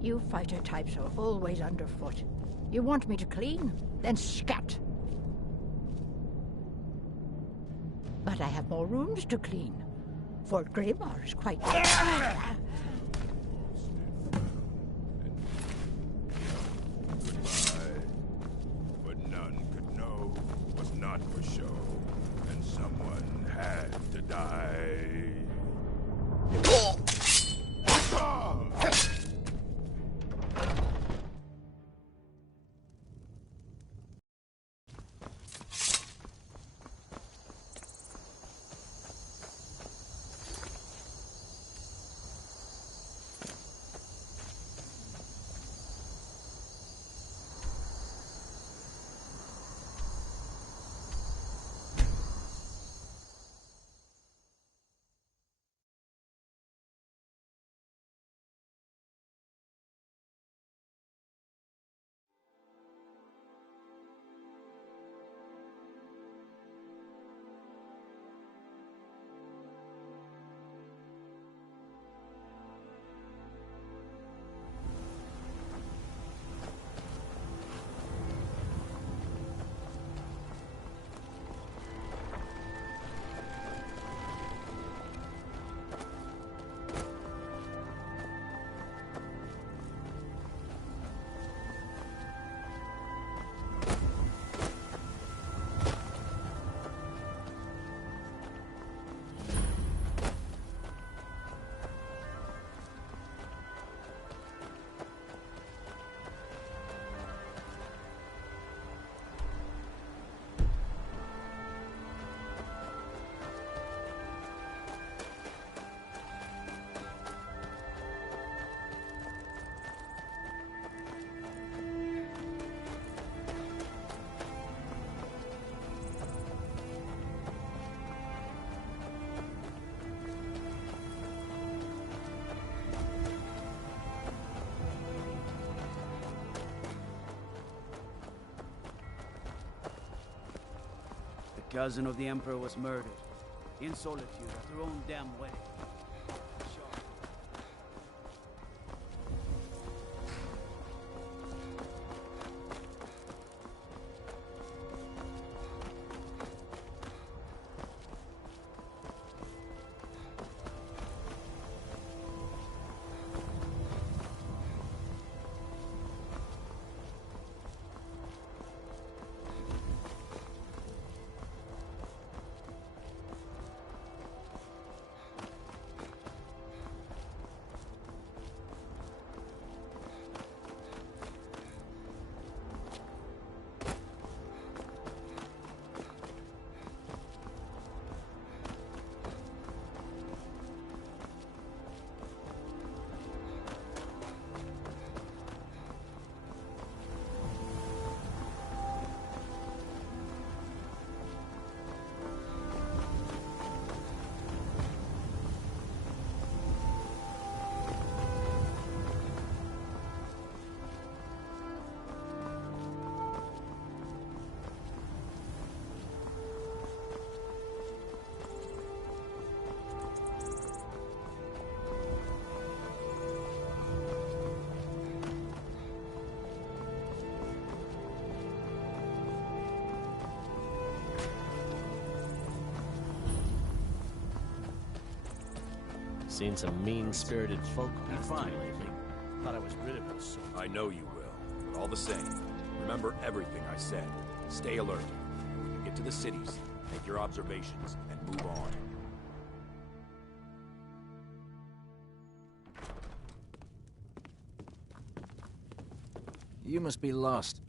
You fighter types are always underfoot. You want me to clean? Then scat! But I have more rooms to clean. Fort Greymar is quite... But none could know was not for show, and someone had to die. Cousin of the Emperor was murdered, in solitude at their own damn wedding. Seen some mean-spirited folk pass through lately. Thought I was rid of those. I know you will, but all the same, remember everything I said. Stay alert. When you get to the cities, make your observations and move on. You must be lost.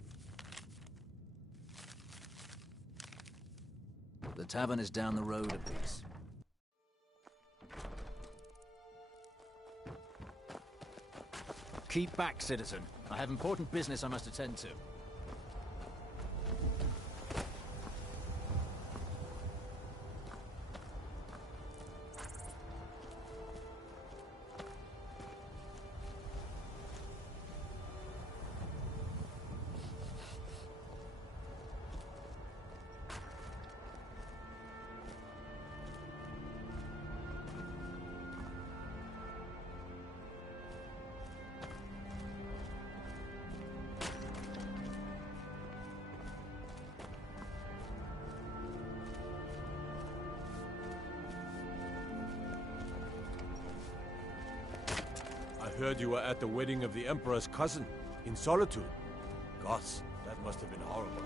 The tavern is down the road a piece. Keep back, citizen. I have important business I must attend to. heard you were at the wedding of the Emperor's cousin, in Solitude. Gods, that must have been horrible.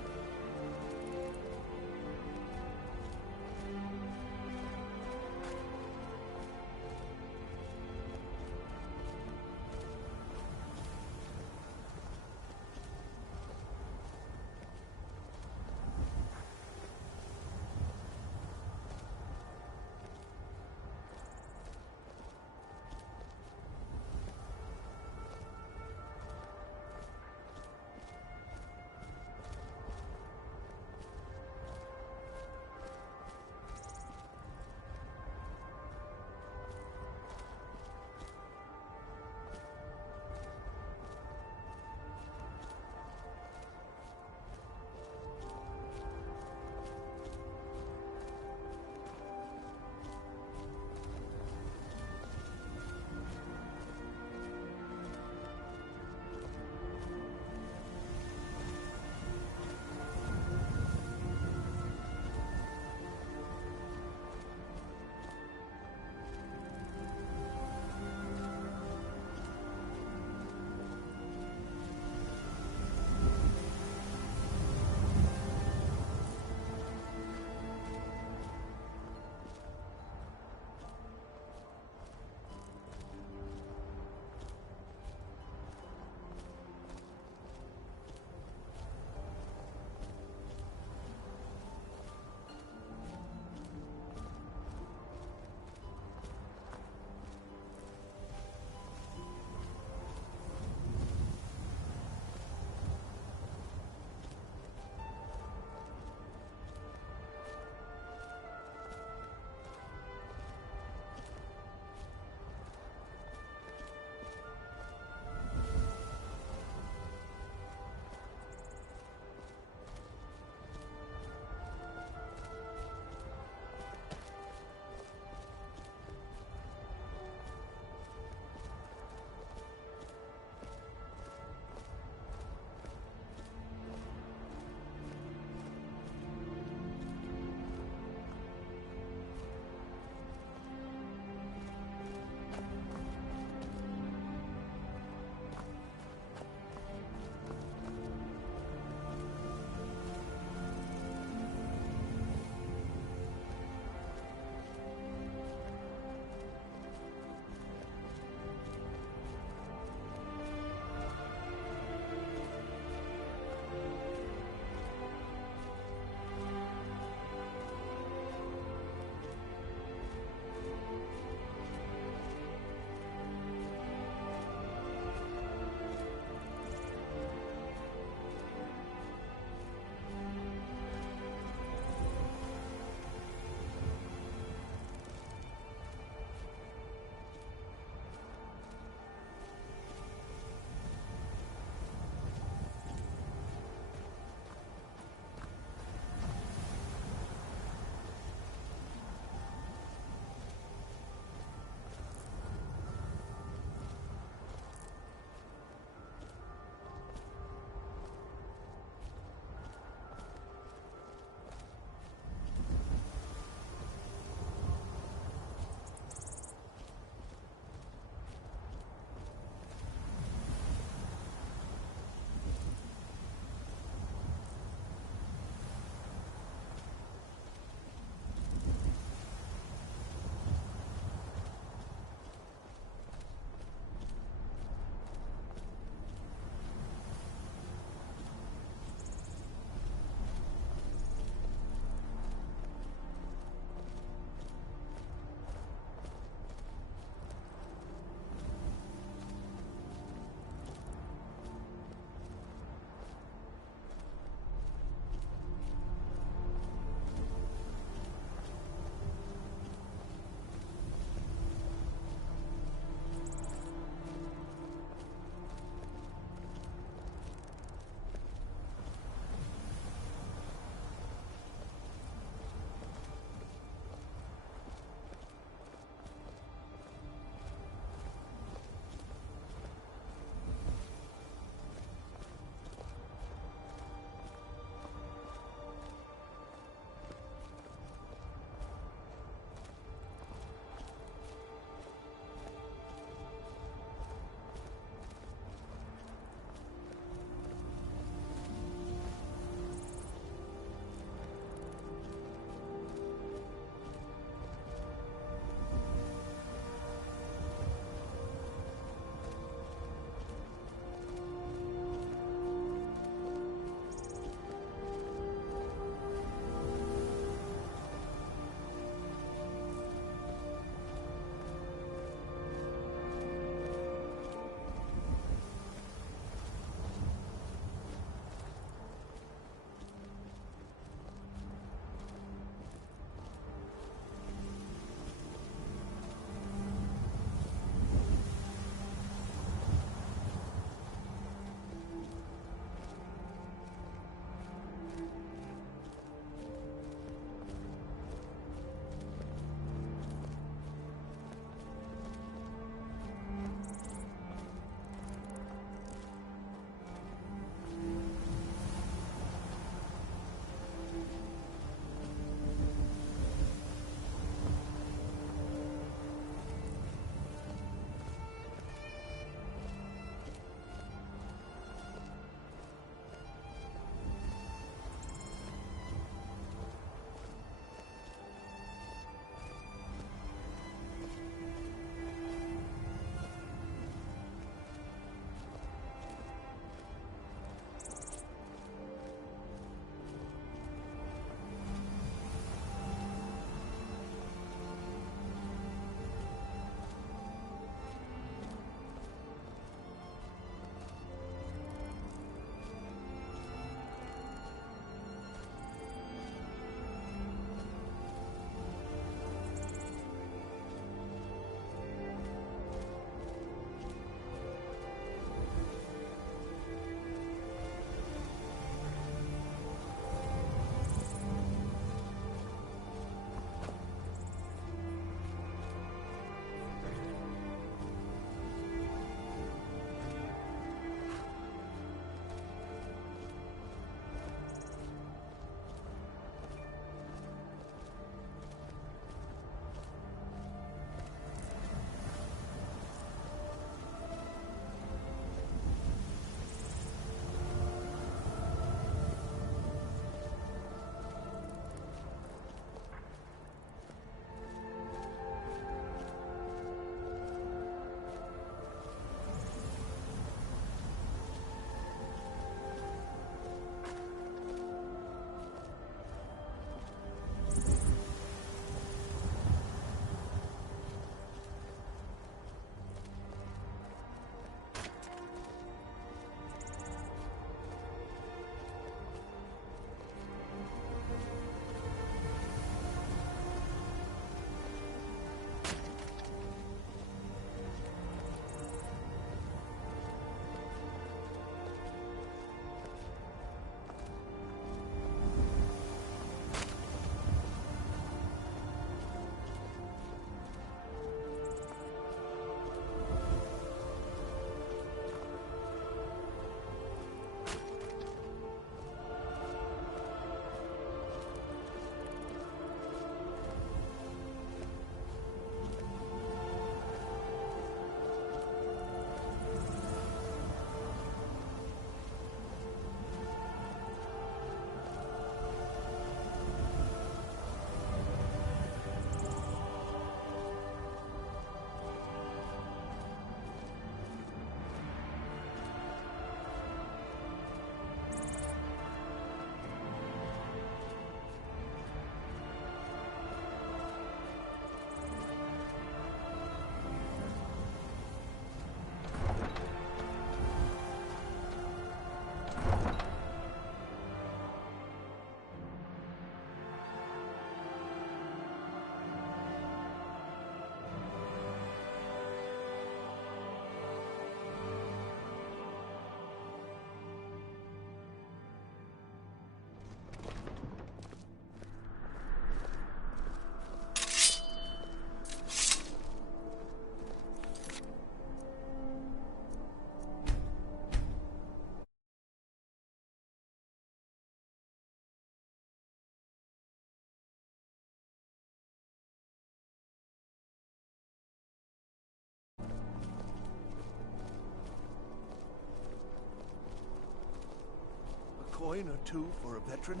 coin or two for a veteran?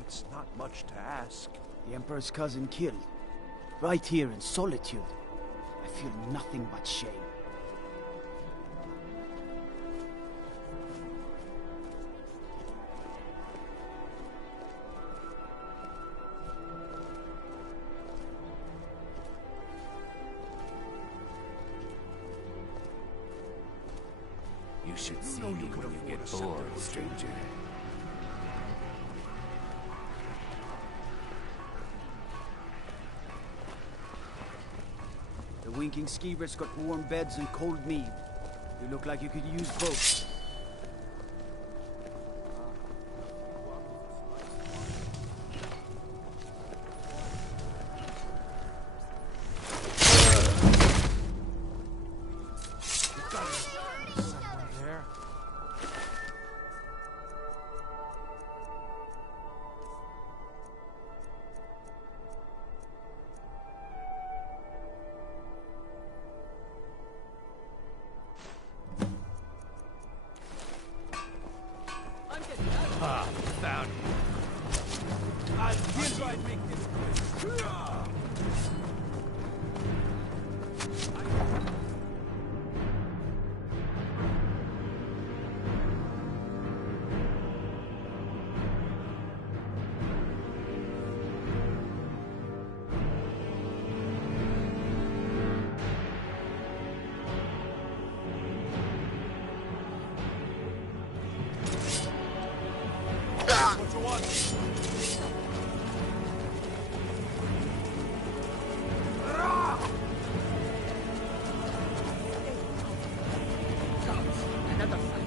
It's not much to ask. The Emperor's cousin killed. Right here in Solitude. I feel nothing but shame. You should see me when you get bored, stranger. The winking skeever's got warm beds and cold mead. You look like you could use both. Found you. I did right make this good. What you want? Another fight.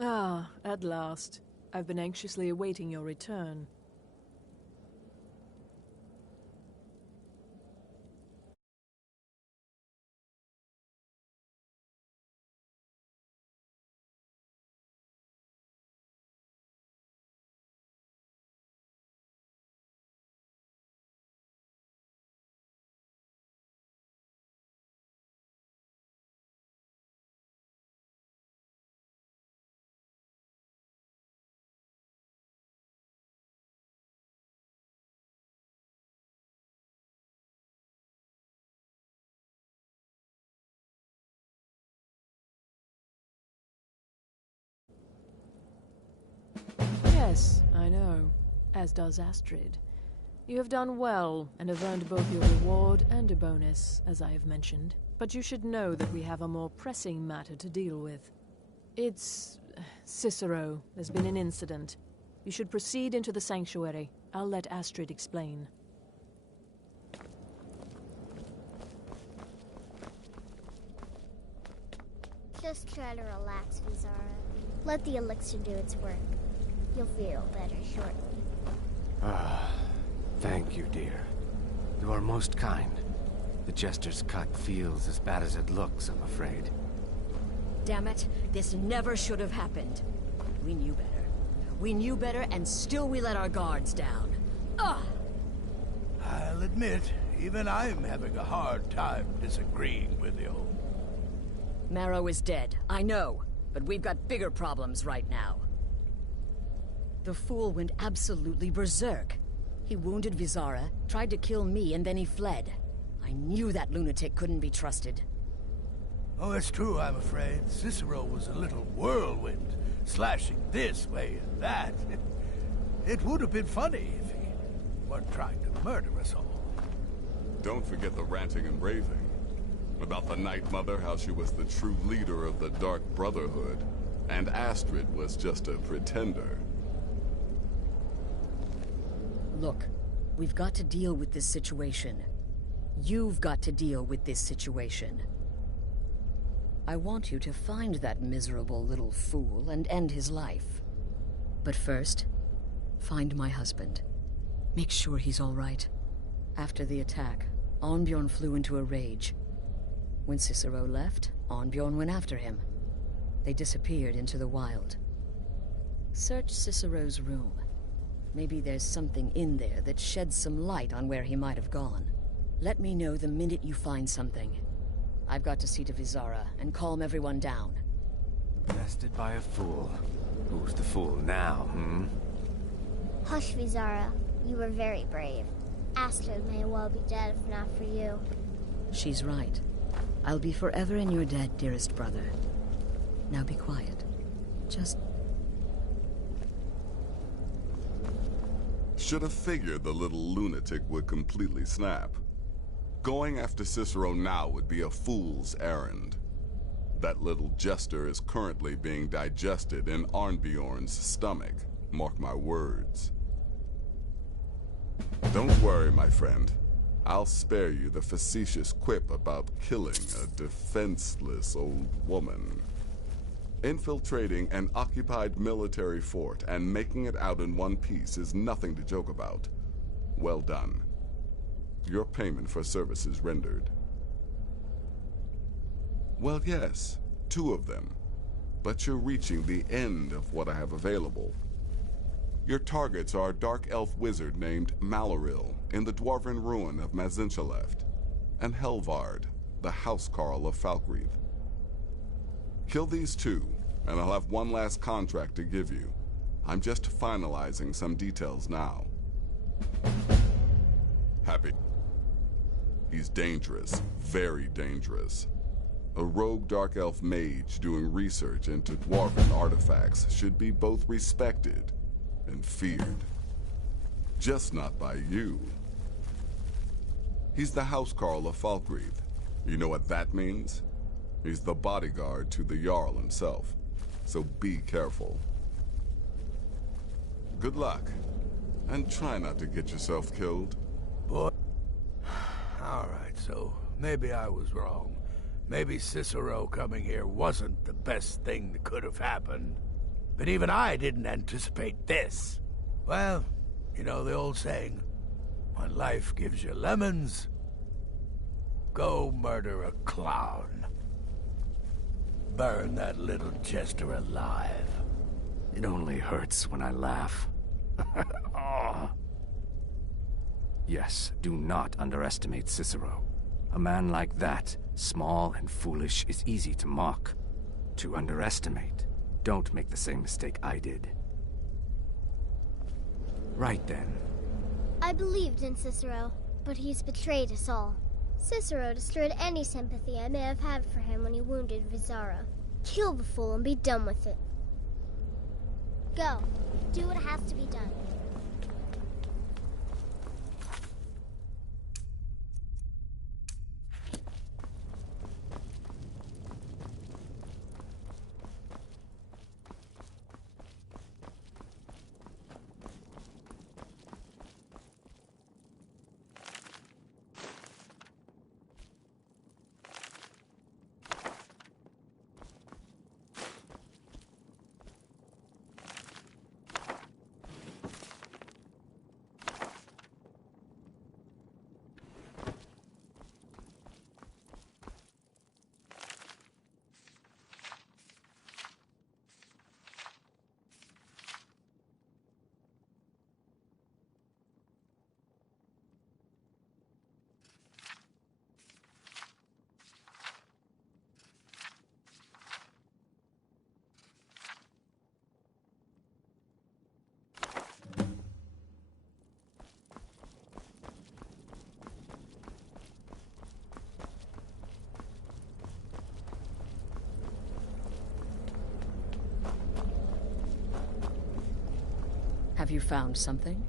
Ah, at last. I've been anxiously awaiting your return. Yes, I know. As does Astrid. You have done well, and have earned both your reward and a bonus, as I have mentioned. But you should know that we have a more pressing matter to deal with. It's... Cicero. There's been an incident. You should proceed into the sanctuary. I'll let Astrid explain. Just try to relax, Vizara. Let the elixir do its work. You'll feel better shortly. Ah, thank you, dear. You are most kind. The Jester's cut feels as bad as it looks, I'm afraid. Damn it, this never should have happened. We knew better. We knew better, and still we let our guards down. Ugh! I'll admit, even I'm having a hard time disagreeing with you. Marrow is dead, I know, but we've got bigger problems right now. The fool went absolutely berserk. He wounded Vizara, tried to kill me, and then he fled. I knew that lunatic couldn't be trusted. Oh, it's true, I'm afraid. Cicero was a little whirlwind, slashing this way and that. It would have been funny if he weren't trying to murder us all. Don't forget the ranting and raving. About the Night Mother, how she was the true leader of the Dark Brotherhood, and Astrid was just a pretender. Look, we've got to deal with this situation. You've got to deal with this situation. I want you to find that miserable little fool and end his life. But first, find my husband. Make sure he's all right. After the attack, Arnbjorn flew into a rage. When Cicero left, Arnbjorn went after him. They disappeared into the wild. Search Cicero's room. Maybe there's something in there that sheds some light on where he might have gone. Let me know the minute you find something. I've got to see to Vizara and calm everyone down. Bested by a fool. Who's the fool now, Hush, Vizara. You were very brave. Astrid may well be dead if not for you. She's right. I'll be forever in your debt, dearest brother. Now be quiet. Just... Should have figured the little lunatic would completely snap. Going after Cicero now would be a fool's errand. That little jester is currently being digested in Arnbjorn's stomach. Mark my words. Don't worry, my friend. I'll spare you the facetious quip about killing a defenseless old woman. Infiltrating an occupied military fort and making it out in one piece is nothing to joke about. Well done. Your payment for services rendered. Well, yes, 2 of them. But you're reaching the end of what I have available. Your targets are a dark elf wizard named Maloril in the dwarven ruin of Mazinchaleft, and Helvard, the housecarl of Falkreath. Kill these 2, and I'll have one last contract to give you. I'm just finalizing some details now. Happy. He's dangerous, very dangerous. A rogue dark elf mage doing research into dwarven artifacts should be both respected and feared. Just not by you. He's the housecarl of Falkreath. You know what that means? He's the bodyguard to the Jarl himself, so be careful. Good luck, and try not to get yourself killed. Boy. Alright, so maybe I was wrong. Maybe Cicero coming here wasn't the best thing that could have happened. But even I didn't anticipate this. Well, you know the old saying, when life gives you lemons, go murder a clown. Burn that little jester alive. It only hurts when I laugh. Oh. Yes, do not underestimate Cicero. A man like that, small and foolish, is easy to mock. To underestimate. Don't make the same mistake I did. Right then. I believed in Cicero, but he's betrayed us all. Cicero destroyed any sympathy I may have had for him when he wounded Vizara. Kill the fool and be done with it. Go. do what has to be done. Have you found something?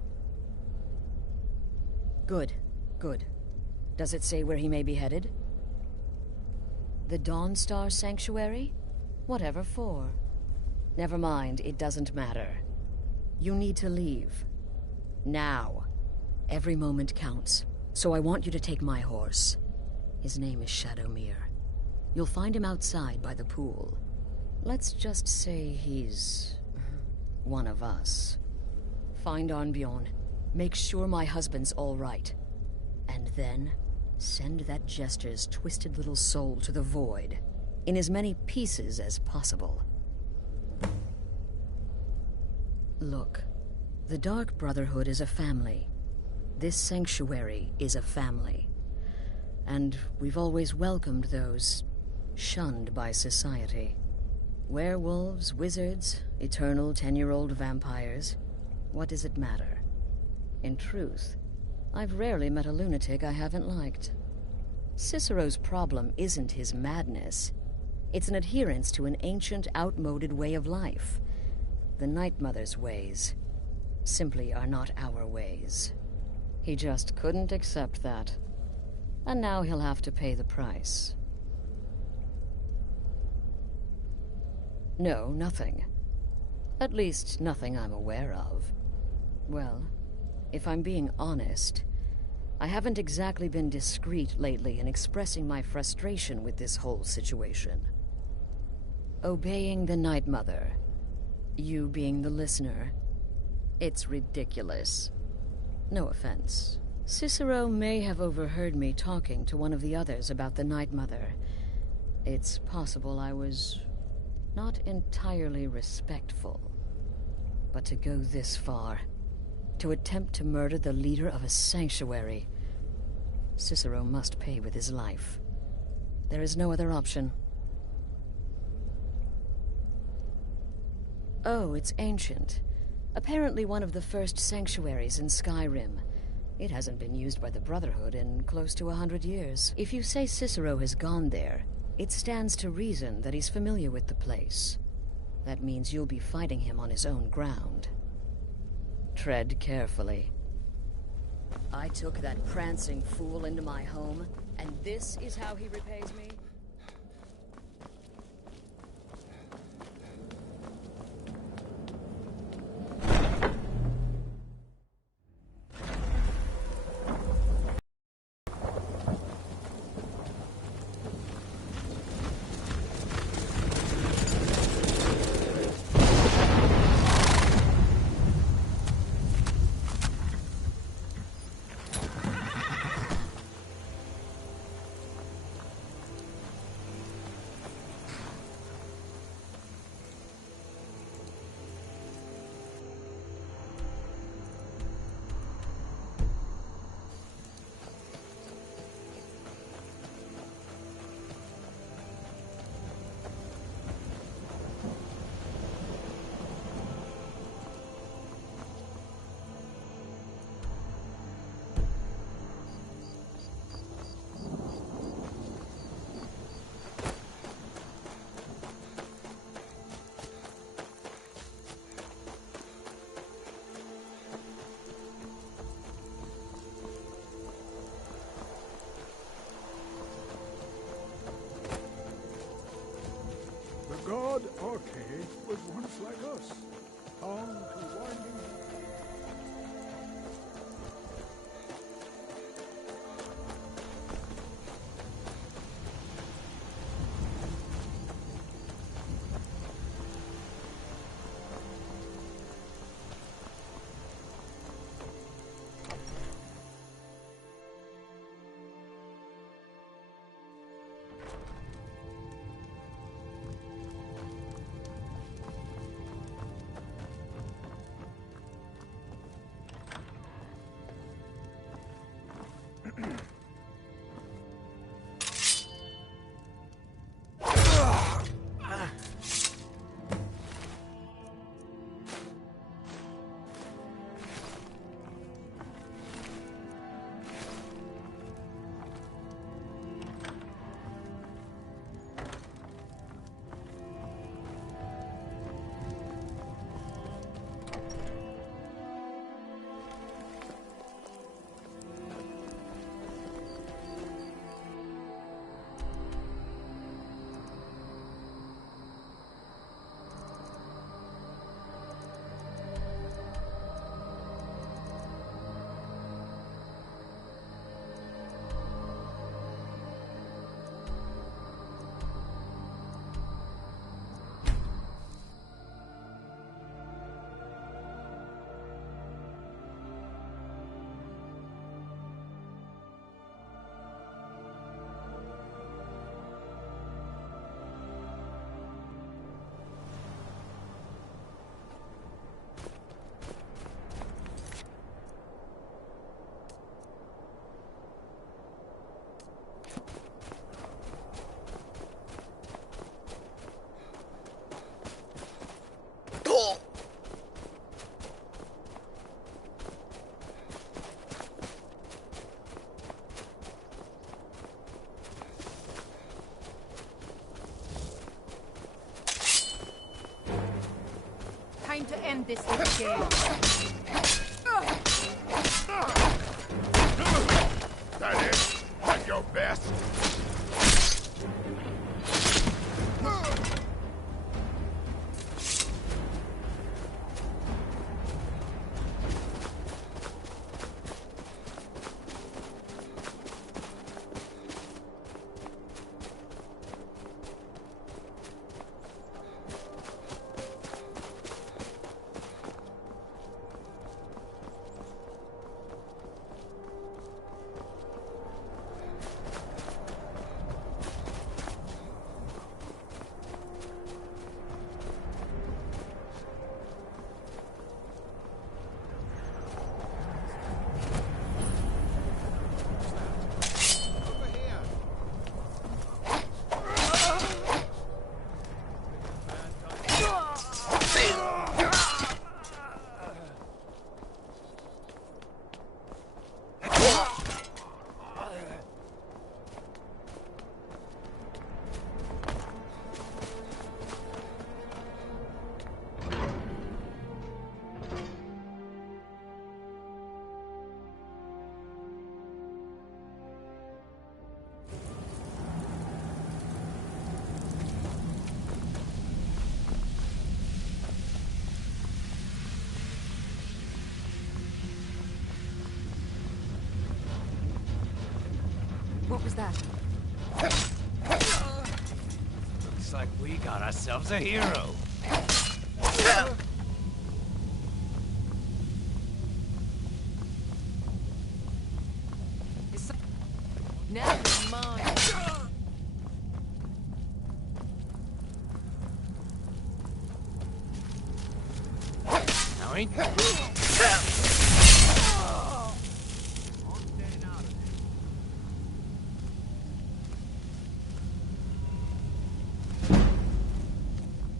Good, good. Does it say where he may be headed? The Dawnstar Sanctuary? Whatever for. Never mind, it doesn't matter. You need to leave. Now. Every moment counts, so I want you to take my horse. His name is Shadowmere. You'll find him outside by the pool. Let's just say he's one of us. Find Arnbjorn. Make sure my husband's all right. And then, send that Jester's twisted little soul to the void, in as many pieces as possible. Look, the Dark Brotherhood is a family. This sanctuary is a family. And we've always welcomed those shunned by society. Werewolves, wizards, eternal 10-year-old vampires. What does it matter? In truth, I've rarely met a lunatic I haven't liked. Cicero's problem isn't his madness. It's an adherence to an ancient, outmoded way of life. The Night Mother's ways simply are not our ways. He just couldn't accept that. And now he'll have to pay the price. No, nothing. At least, nothing I'm aware of. Well, if I'm being honest, I haven't exactly been discreet lately in expressing my frustration with this whole situation. Obeying the Night Mother, you being the listener, it's ridiculous. No offense. Cicero may have overheard me talking to one of the others about the Night Mother. It's possible I was not entirely respectful. But to go this far, to attempt to murder the leader of a sanctuary, Cicero must pay with his life. There is no other option. Oh, it's ancient. Apparently one of the first sanctuaries in Skyrim. It hasn't been used by the Brotherhood in close to 100 years. If you say Cicero has gone there, it stands to reason that he's familiar with the place. That means you'll be fighting him on his own ground. Tread carefully. I took that prancing fool into my home, and this is how he repays me? was once like us. Home to winding. Time to end this little game. That it? At your best? What was that? Looks like we got ourselves a hero. Now it's mine. Now ain't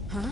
Huh?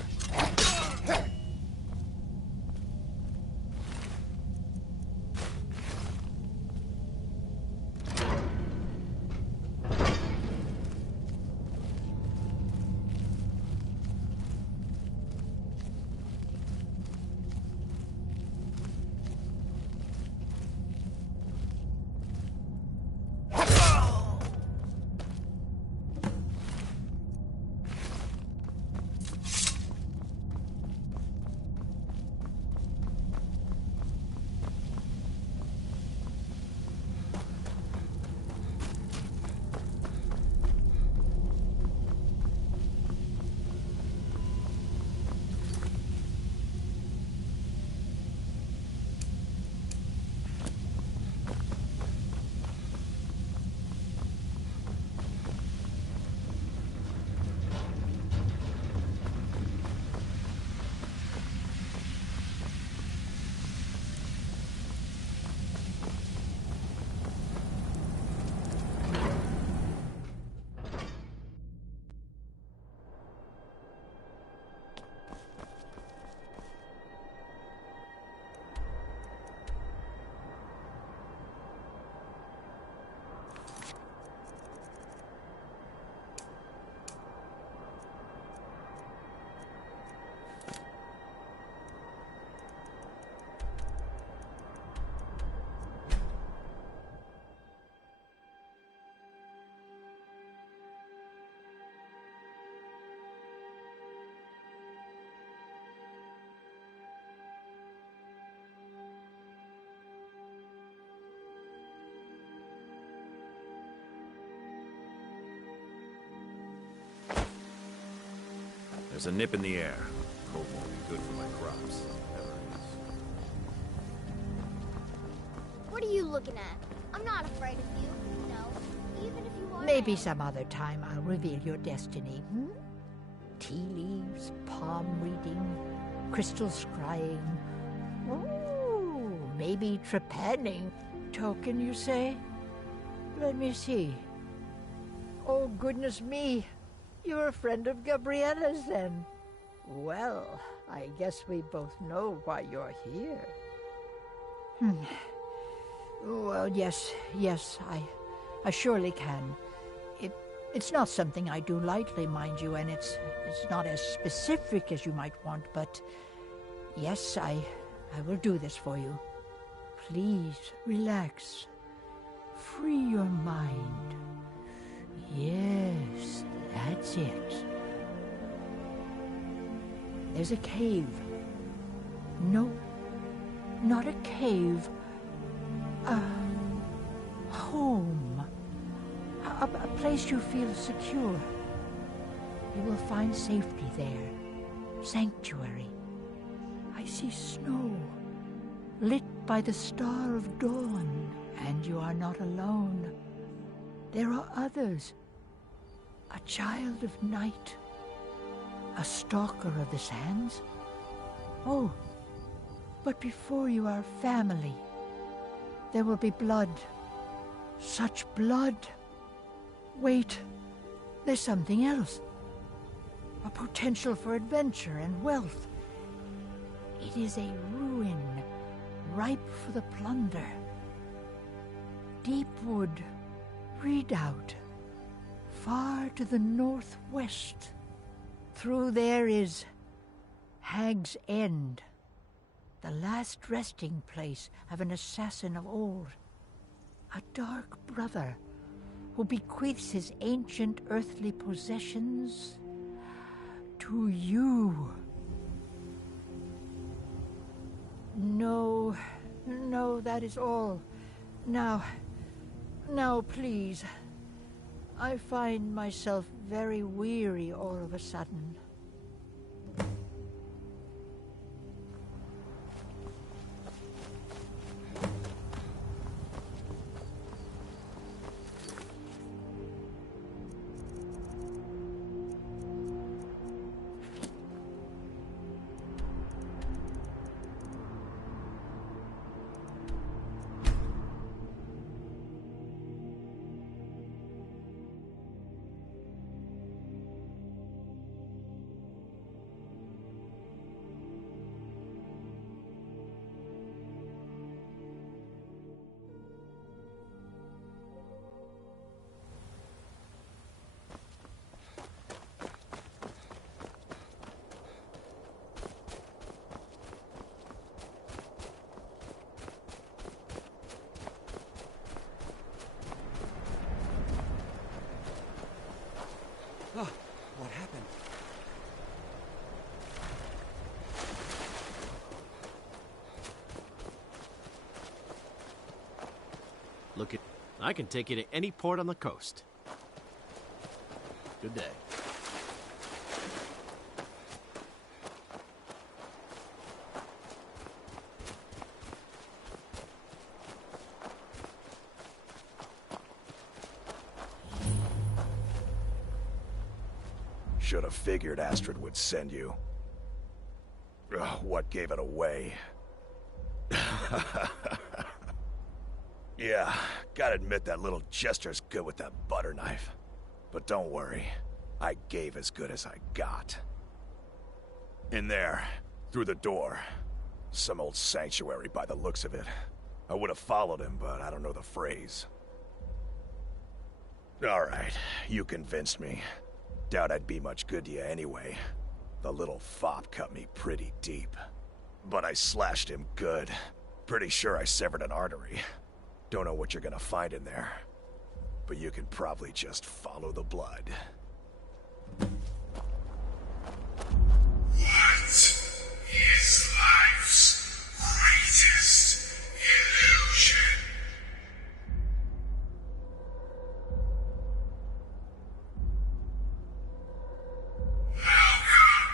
There's a nip in the air. Cold won't be good for my crops. Never is. What are you looking at? I'm not afraid of you, no. Even if you are. Maybe some other time I'll reveal your destiny. Tea leaves, palm reading, crystal scrying. Ooh, maybe trepanning. Token, you say? Let me see. Oh, goodness me. You're a friend of Gabriella's, then. Well, I guess we both know why you're here. Well, yes, I surely can. It's not something I do lightly, mind you, and it's not as specific as you might want, but yes, I will do this for you. Please, relax. Free your mind. Yes, that's it. There's a cave. No, not a cave. A home. A place you feel secure. You will find safety there. Sanctuary. I see snow, lit by the star of dawn, and you are not alone. There are others. A child of night. A stalker of the sands. Oh, but before you are family, there will be blood. Such blood. Wait, there's something else. A potential for adventure and wealth. It is a ruin, ripe for the plunder. Deepwood Redoubt, far to the northwest. Through there is Hag's End, the last resting place of an assassin of old. A dark brother who bequeaths his ancient earthly possessions to you. No, that is all. Now, please. I find myself very weary all of a sudden. Oh, what happened? Look at... I can take you to any port on the coast. Good day. Should have figured Astrid would send you. Ugh, what gave it away? Yeah, gotta admit that little gesture's good with that butter knife. But don't worry, I gave as good as I got. In there, through the door. Some old sanctuary by the looks of it. I would have followed him, but I don't know the phrase. Alright, you convinced me. Doubt I'd be much good to you anyway. The little fop cut me pretty deep. But I slashed him good. Pretty sure I severed an artery. Don't know what you're gonna find in there. But you can probably just follow the blood. What is life's greatest illusion? Welcome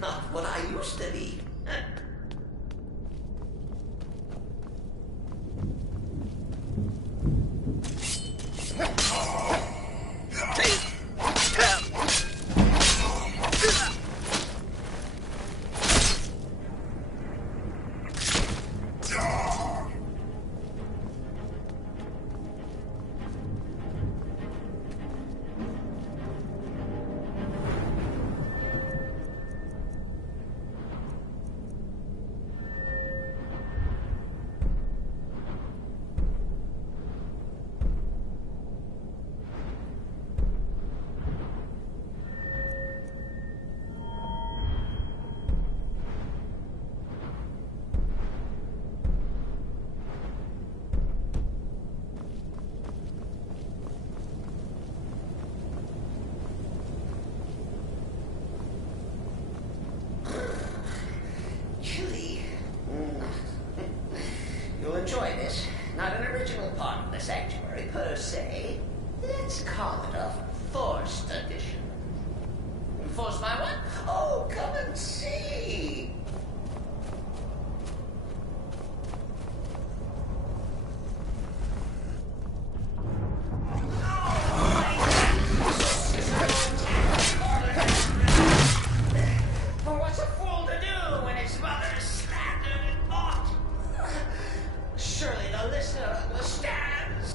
not what I used to be. You'll enjoy this. Not an original part of the sanctuary per se. Let's call it a forced addition. Forced by what? Oh, come and see. For what's a fool to do when his mother is slandered and mocked? Surely the listener understands.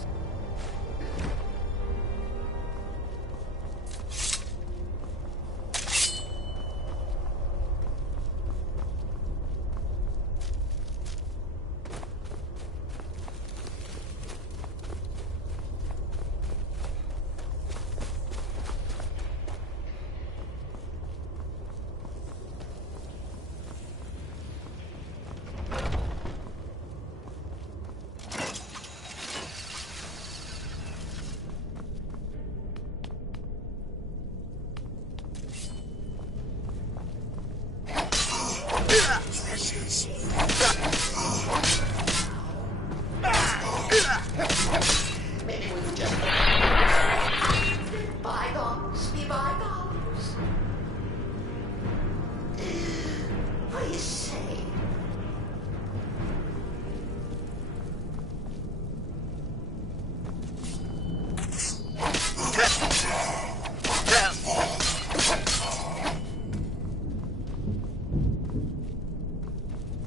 Maybe we could just bygones be bygones. What do you say?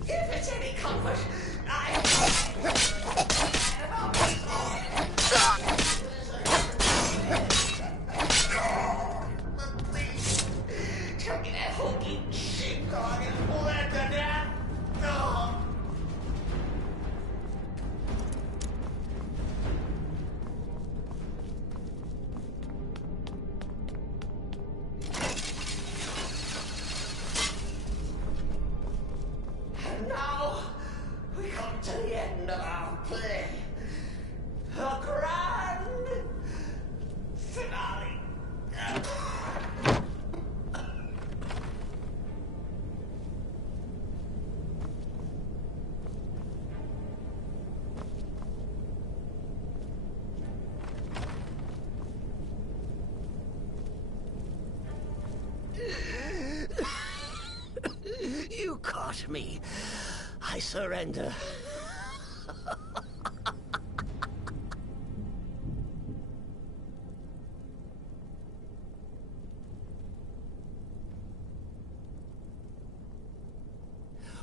If it's any comfort, tell me that hokey sheepdog is bled to death. No. And now we come to the end of our play. A grand finale. You caught me. I surrender.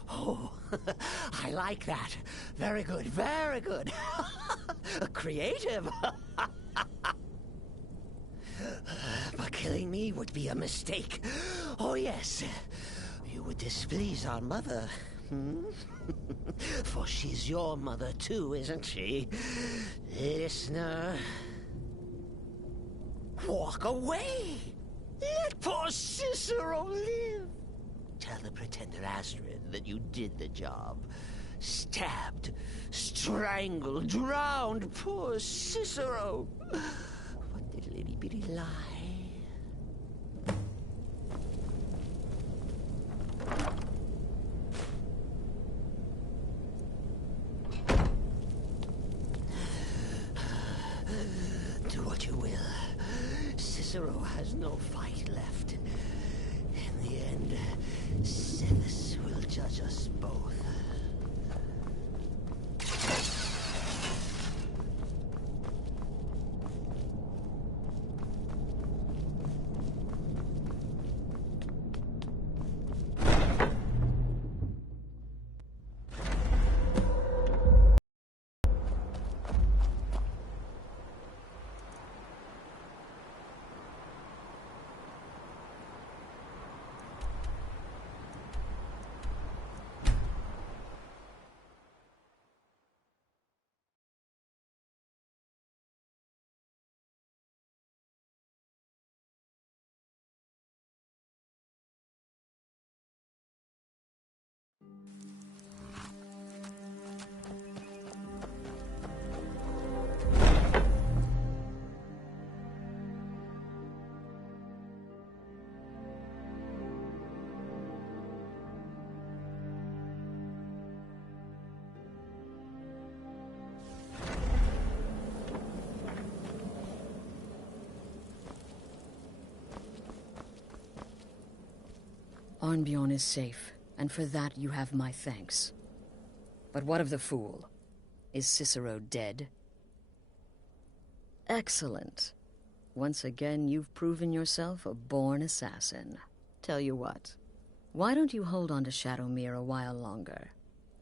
Oh, I like that. Very good, very good. Creative. But killing me would be a mistake. Oh, yes. You would displease our mother. Hmm? For she's your mother too, isn't she? Listener. Walk away. Let poor Cicero live. Tell the pretender Astrid that you did the job. Stabbed, strangled, drowned poor Cicero. What little itty-bitty lie. Do what you will. Cicero has no fight left. In the end, Arnbjorn is safe, and for that you have my thanks. But what of the fool? Is Cicero dead? Excellent. Once again, you've proven yourself a born assassin. Tell you what, why don't you hold on to Shadowmere a while longer?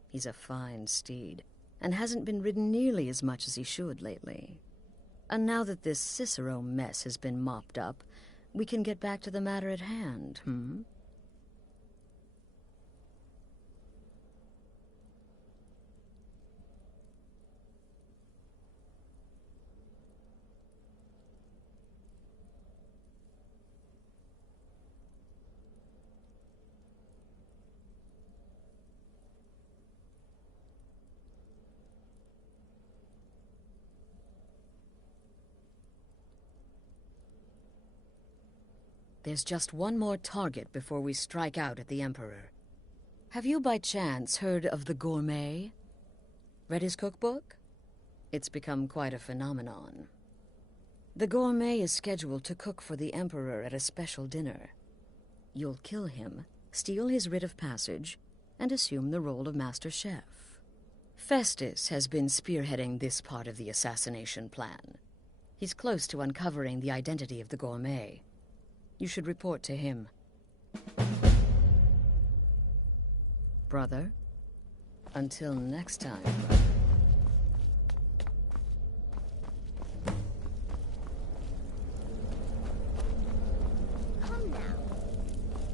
He's a fine steed, and hasn't been ridden nearly as much as he should lately. And now that this Cicero mess has been mopped up, we can get back to the matter at hand, There's just one more target before we strike out at the Emperor. Have you by chance heard of the Gourmet? Read his cookbook? It's become quite a phenomenon. The Gourmet is scheduled to cook for the Emperor at a special dinner. You'll kill him, steal his writ of passage, and assume the role of Master Chef. Festus has been spearheading this part of the assassination plan. He's close to uncovering the identity of the Gourmet. You should report to him. Brother, until next time, brother. Come now.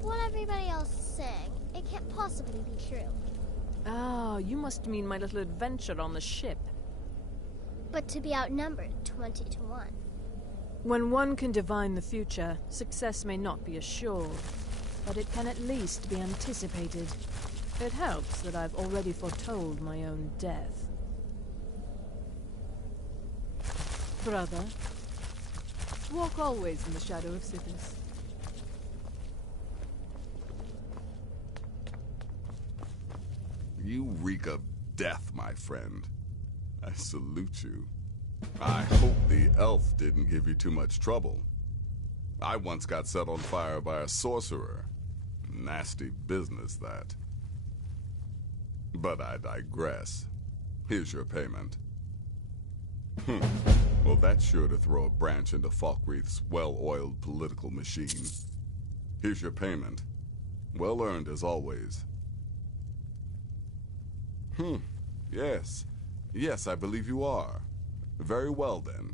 What everybody else is saying, it can't possibly be true. Ah, you must mean my little adventure on the ship. But to be outnumbered 20 to 1. When one can divine the future, success may not be assured, but it can at least be anticipated. It helps that I've already foretold my own death. Brother, walk always in the shadow of Sithis. You reek of death, my friend. I salute you. I hope the elf didn't give you too much trouble. I once got set on fire by a sorcerer. Nasty business, that. But I digress. Here's your payment. Well, that's sure to throw a branch into Falkreath's well-oiled political machine. Here's your payment. Well earned, as always. Yes. Yes, I believe you are. Very well, then.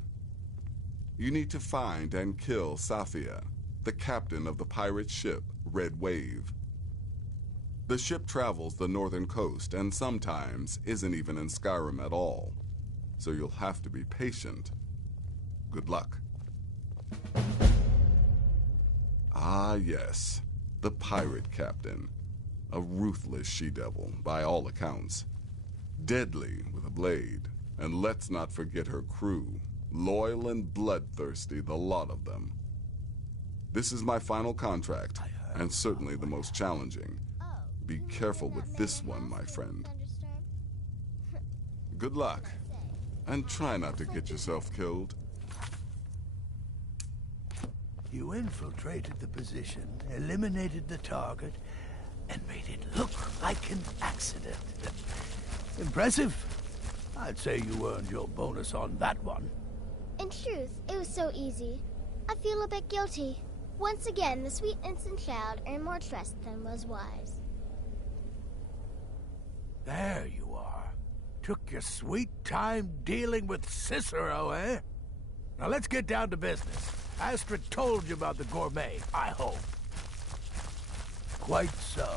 You need to find and kill Safia, the captain of the pirate ship, Red Wave. The ship travels the northern coast and sometimes isn't even in Skyrim at all, so you'll have to be patient. Good luck. Ah, yes. The pirate captain. A ruthless she-devil, by all accounts. Deadly with a blade. And let's not forget her crew, loyal and bloodthirsty, the lot of them. This is my final contract, and certainly the most challenging. Be careful with this one, my friend. Good luck, and try not to get yourself killed. You infiltrated the position, eliminated the target, and made it look like an accident. Impressive. I'd say you earned your bonus on that one. In truth, it was so easy. I feel a bit guilty. Once again, the sweet innocent child earned more trust than was wise. There you are. Took your sweet time dealing with Cicero, eh? Now let's get down to business. Astrid told you about the Gourmet, I hope. Quite so.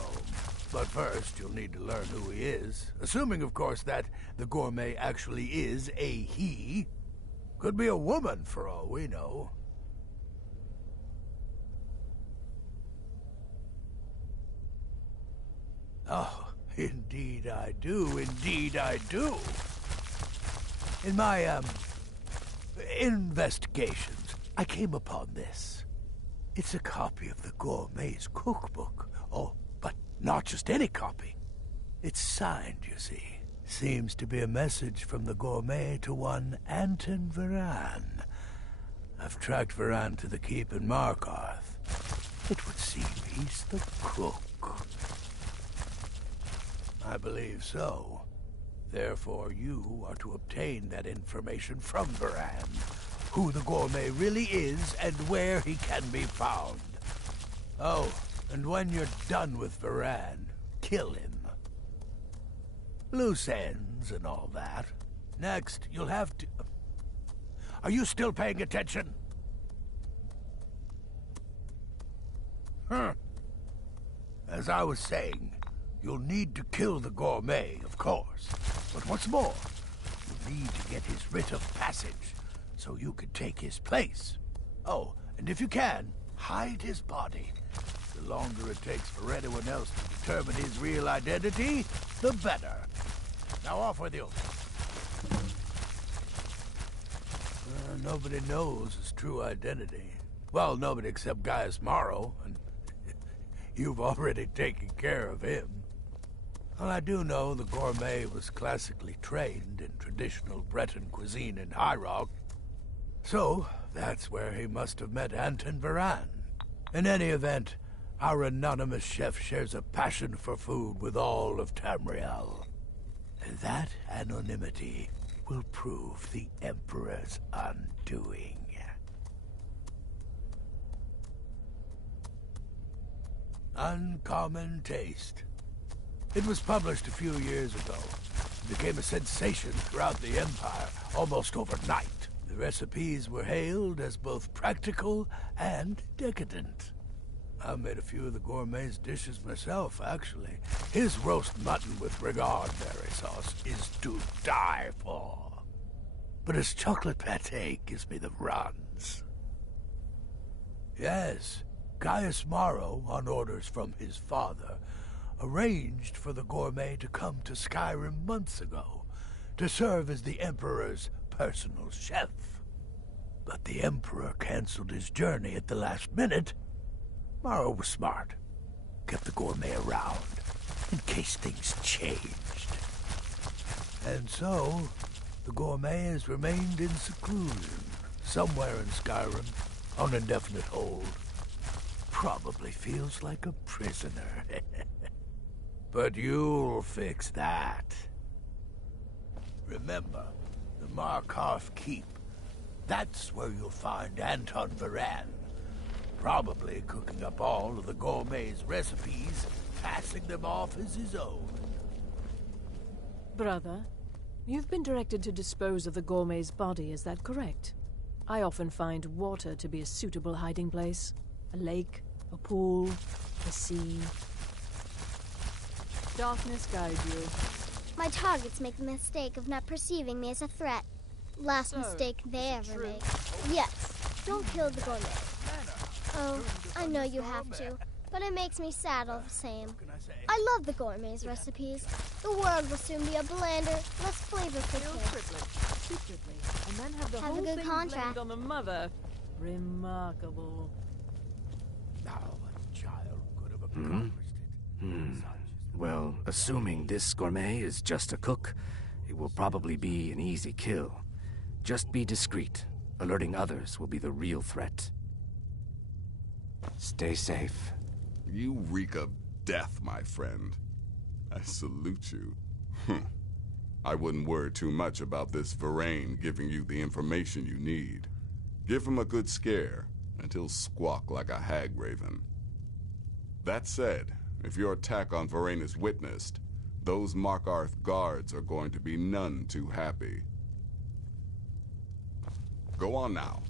But first, you'll need to learn who he is. Assuming, of course, that the Gourmet actually is a he. Could be a woman, for all we know. Oh, indeed I do. Indeed I do. In my, investigations, I came upon this. It's a copy of the Gourmet's cookbook. Oh, but not just any copy. It's signed, you see. Seems to be a message from the Gourmet to one Anton Varan. I've tracked Varan to the keep in Markarth. It would seem he's the cook. I believe so. Therefore, you are to obtain that information from Varan. Who the gourmet really is and where he can be found. Oh, and when you're done with Varan, kill him. Loose ends and all that. Next, you'll have to... Are you still paying attention? As I was saying, you'll need to kill the gourmet, of course. But what's more, you need to get his writ of passage, so you can take his place. Oh, and if you can, hide his body. The longer it takes for anyone else to determine his real identity, the better. Now off with you. Nobody knows his true identity. Well, nobody except Gaius Morrow, and you've already taken care of him. Well, I do know the gourmet was classically trained in traditional Breton cuisine in High Rock, so that's where he must have met Anton Varan. In any event, our anonymous chef shares a passion for food with all of Tamriel. And that anonymity will prove the Emperor's undoing. Uncommon Taste. It was published a few years ago. It became a sensation throughout the Empire almost overnight. The recipes were hailed as both practical and decadent. I made a few of the gourmet's dishes myself, actually. His roast mutton with regard berry sauce is to die for. But his chocolate pate gives me the runs. Yes, Gaius Morrow, on orders from his father, arranged for the gourmet to come to Skyrim months ago to serve as the Emperor's personal chef. But the Emperor canceled his journey at the last minute. Morrow was smart. Kept the gourmet around, in case things changed. And so, the gourmet has remained in seclusion, somewhere in Skyrim, on indefinite hold. Probably feels like a prisoner. But you'll fix that. Remember, the Markarth Keep. That's where you'll find Anton Varan. Probably cooking up all of the gourmet's recipes, passing them off as his own. Brother, you've been directed to dispose of the gourmet's body, is that correct? I often find water to be a suitable hiding place. A lake, a pool, a sea. Darkness guide you. My targets make the mistake of not perceiving me as a threat. Last mistake they ever make. Yes, don't kill the gourmet. Oh, I know you have to, but it makes me sad all the same. I love the gourmet's recipes. The world will soon be a blander, less flavorful kid. Secretly, and then have the Have a whole good thing contract. blamed on the mother. Remarkable. Now a child could have accomplished it. Well, assuming this gourmet is just a cook, it will probably be an easy kill. Just be discreet. Alerting others will be the real threat. Stay safe. You reek of death, my friend. I salute you. I wouldn't worry too much about this Varane giving you the information you need. Give him a good scare, and he'll squawk like a hag raven. That said, if your attack on Varane is witnessed, those Markarth guards are going to be none too happy. Go on now.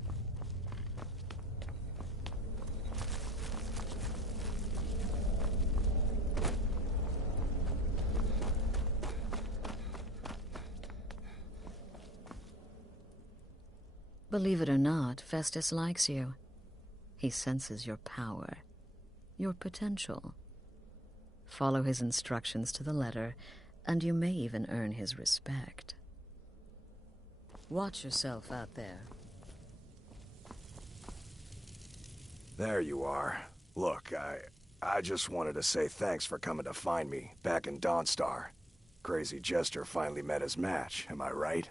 Believe it or not, Festus likes you. He senses your power, your potential. Follow his instructions to the letter, and you may even earn his respect. Watch yourself out there. There you are. Look, I just wanted to say thanks for coming to find me back in Dawnstar. Crazy Jester finally met his match, am I right?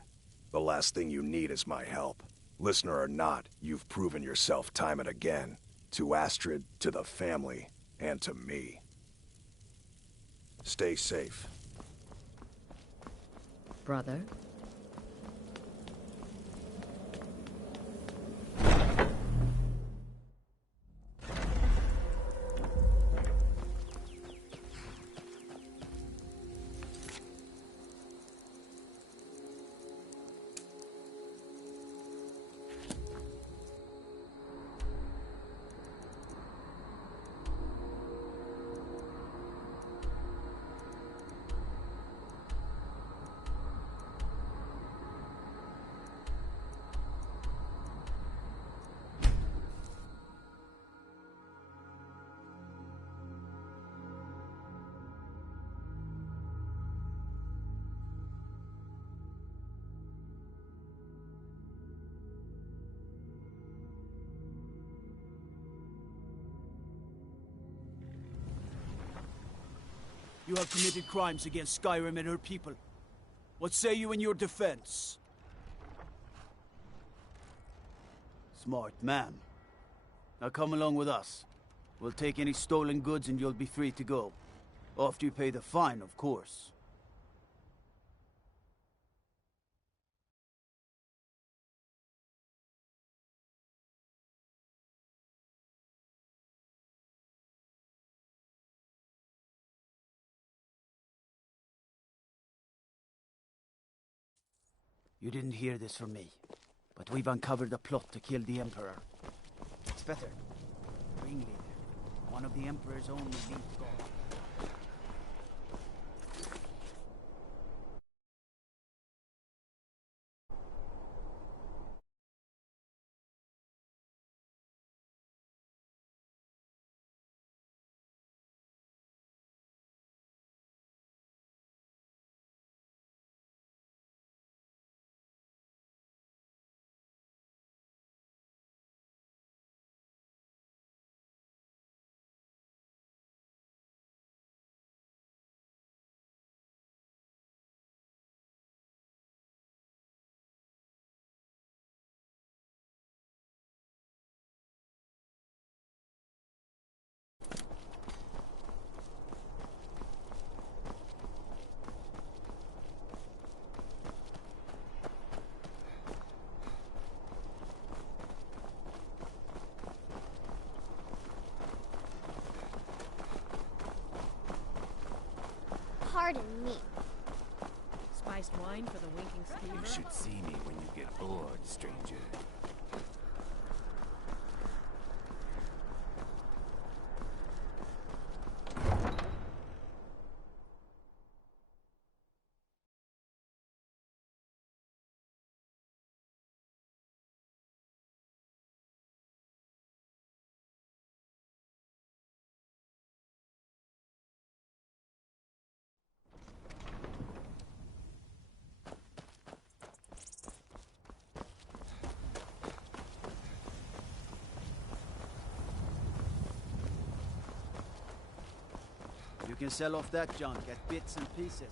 The last thing you need is my help. Listener or not, you've proven yourself time and again. To Astrid, to the family, And to me. Stay safe. Brother? You have committed crimes against Skyrim and her people. What say you in your defense? Smart man. Now come along with us. We'll take any stolen goods and you'll be free to go. After you pay the fine, of course. You didn't hear this from me, but we've uncovered a plot to kill the Emperor. It's better. Ringleader, one of the Emperor's own elite guard. Pardon me. Spiced wine for the winking steamer? You should see me when you get bored, stranger. You can sell off that junk at bits and pieces.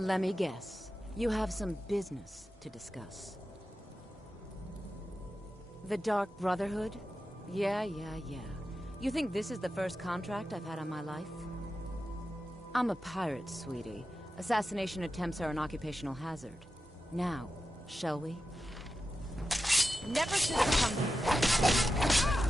Let me guess. You have some business to discuss. The Dark Brotherhood? Yeah. You think this is the first contract I've had on my life? I'm a pirate, sweetie. Assassination attempts are an occupational hazard. Now, shall we? Never should have come here.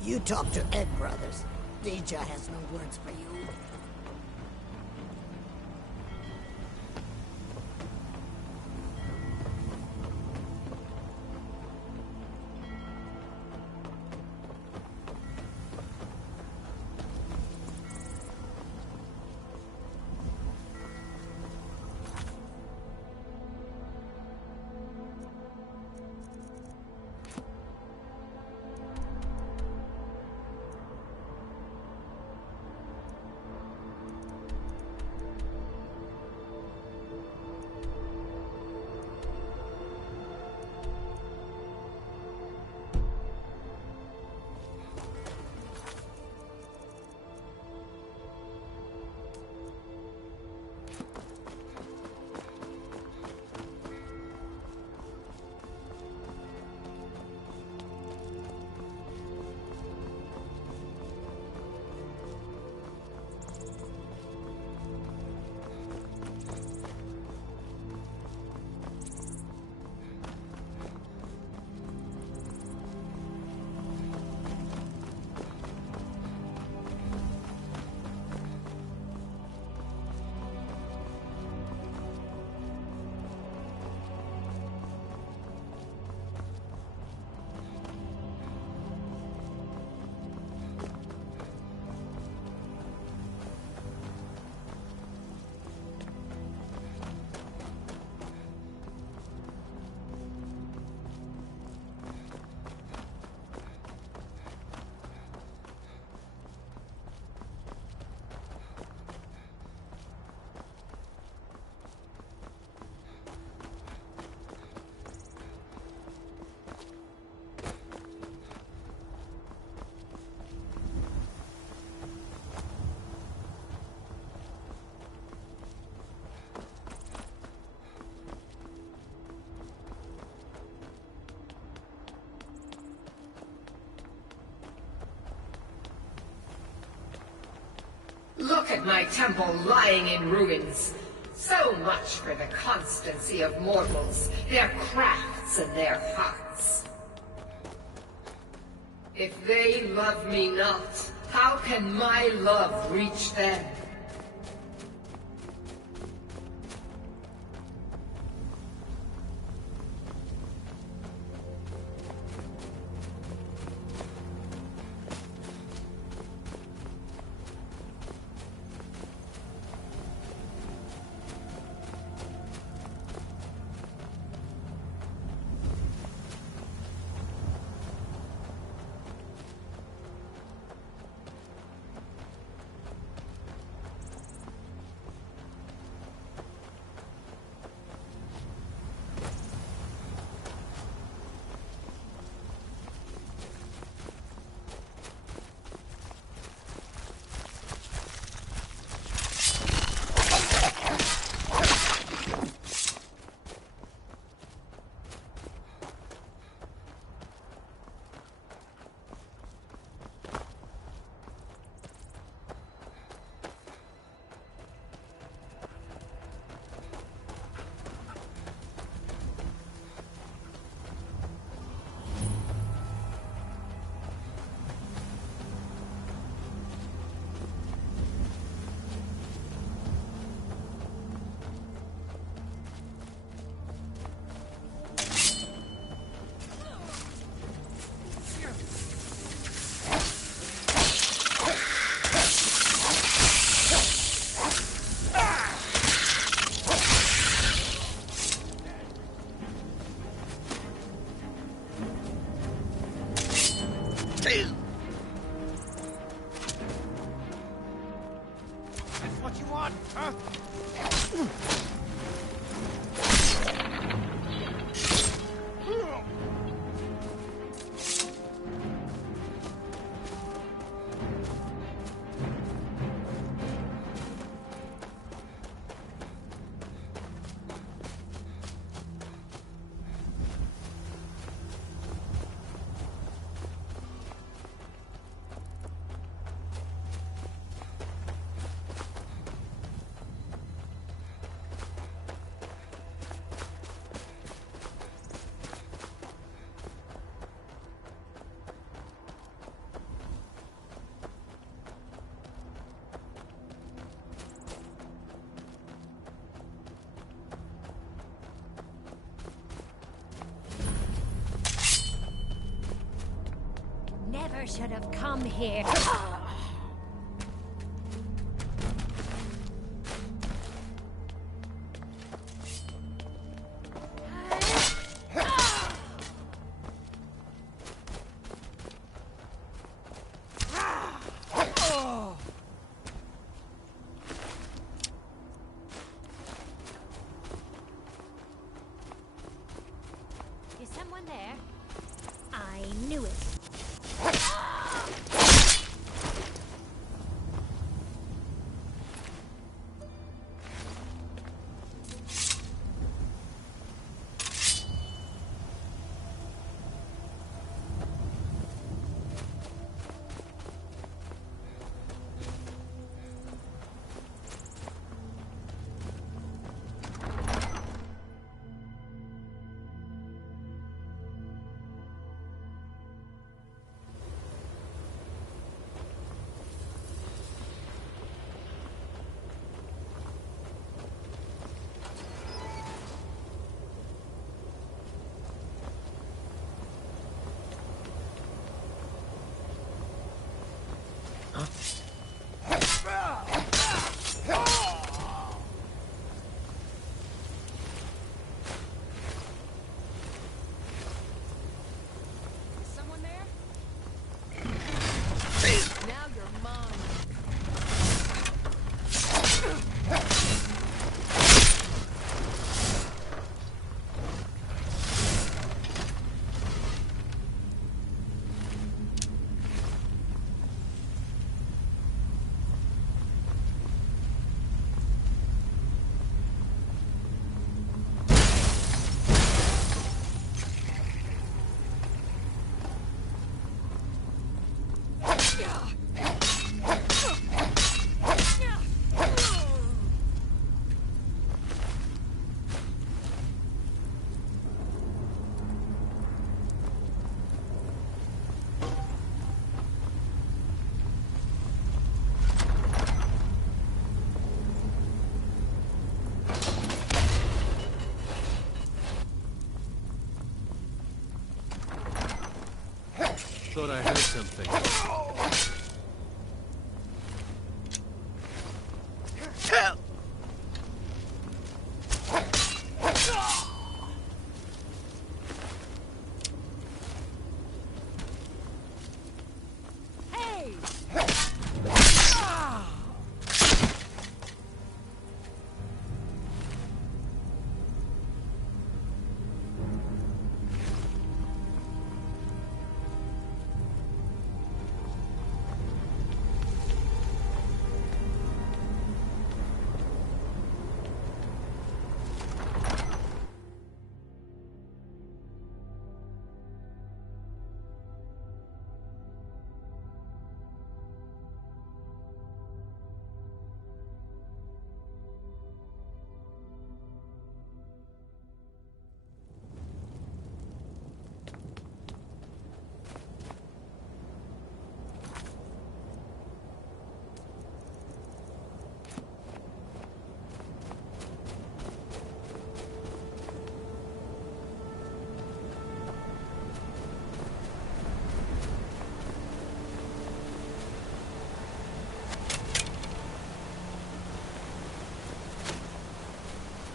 You talk to Ed Brothers. Deja has no words for you. Look at my temple lying in ruins. So much for the constancy of mortals, their crafts and their hearts. If they love me not, how can my love reach them? should have come here. Is someone there? I knew it. Someone there? Now you're mine. Thought I heard something. Hey!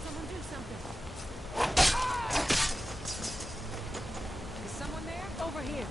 Someone do something. Is someone there? Over here.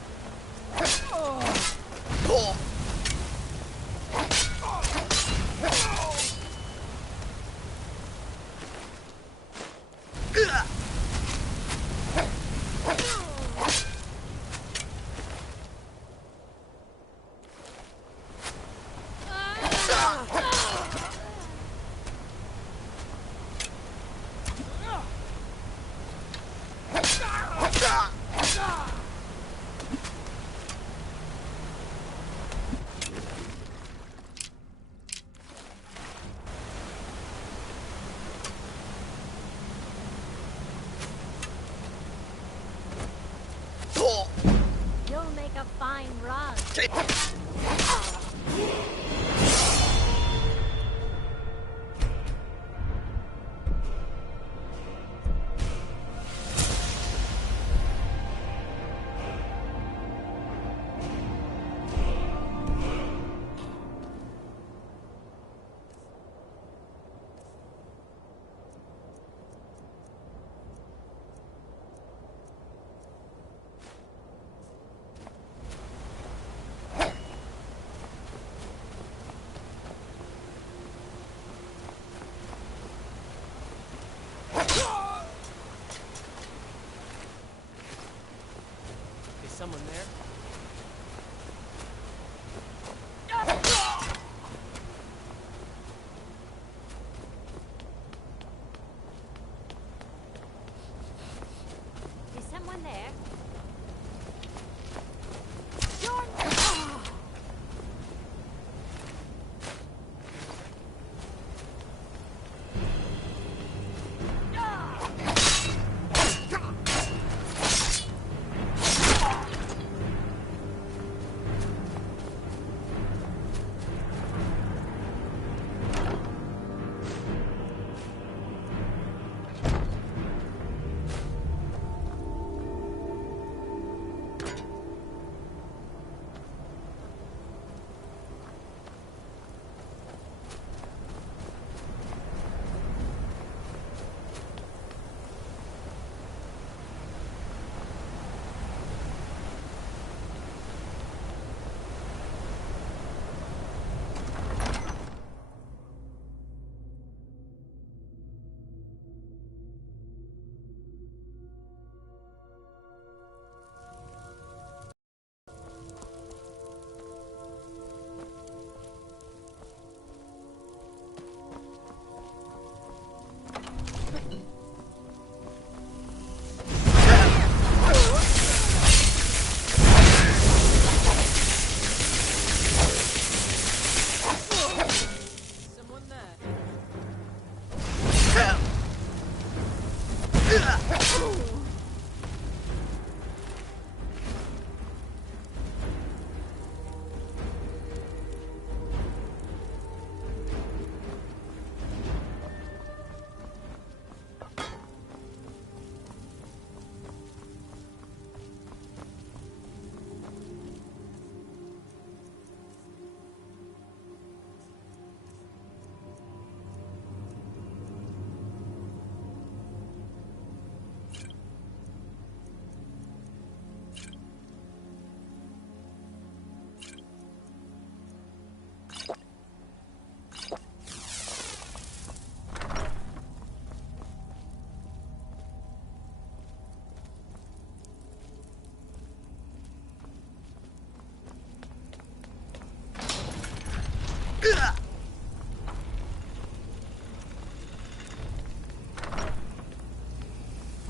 You'll make a fine rug. someone there. Is someone there?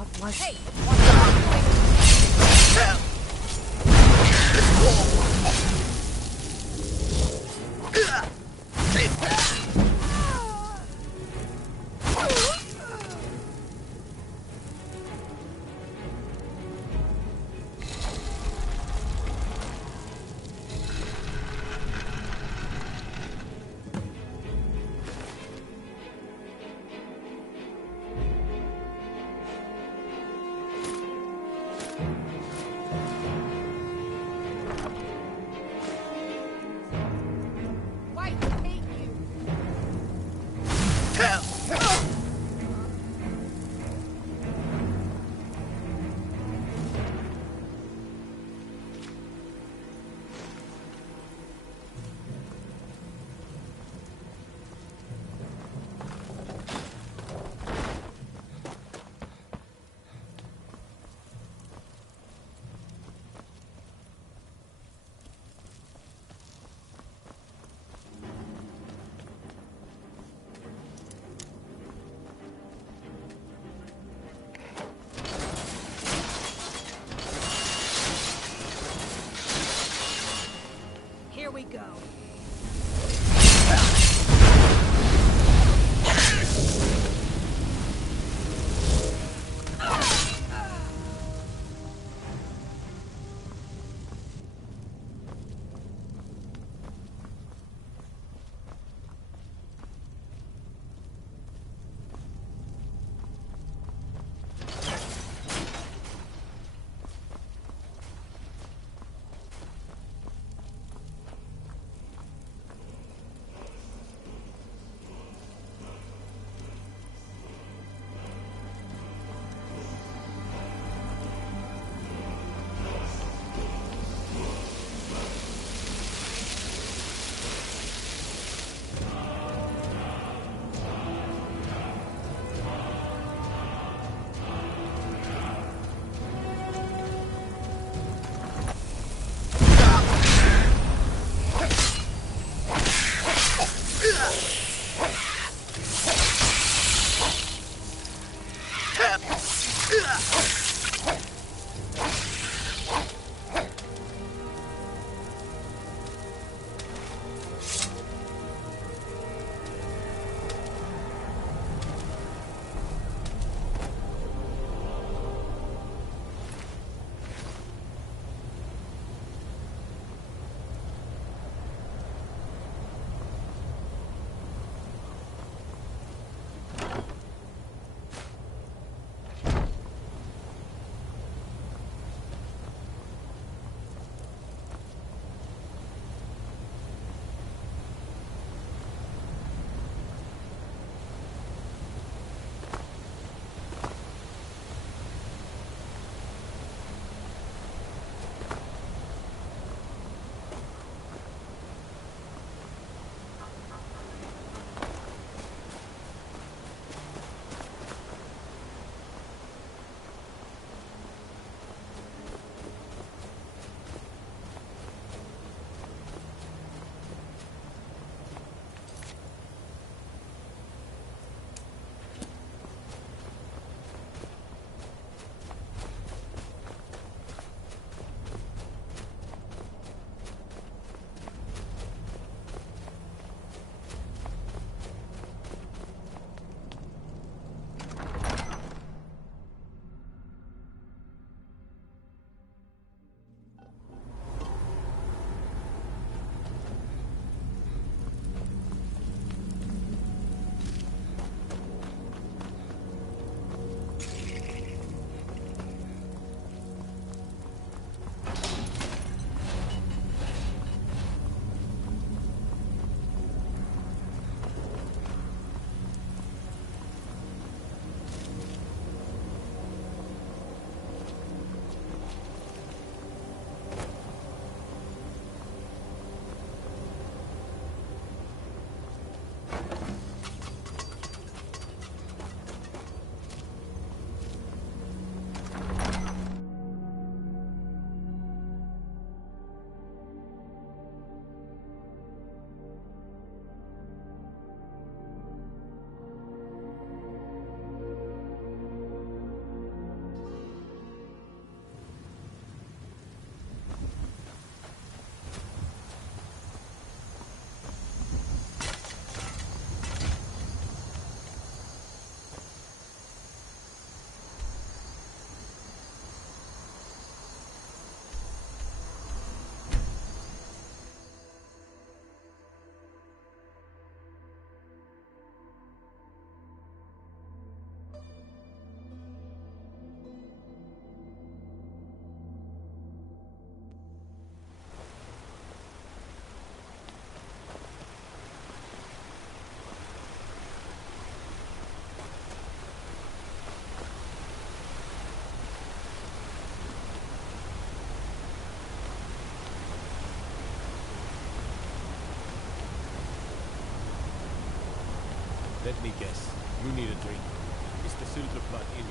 What was Hey! Let me guess. You need a drink. Is the silver plot in?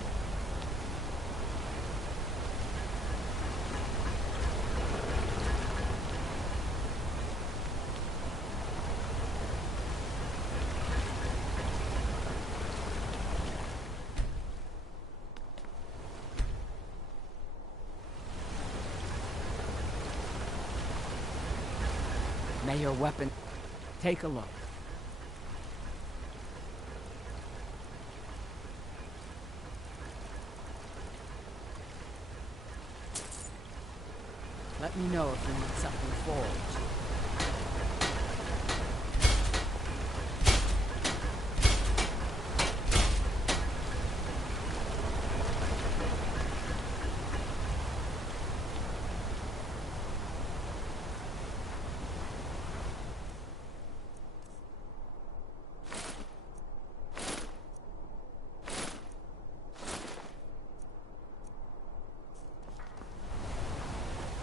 May your weapon... Take a look. Let me know if you need something forged.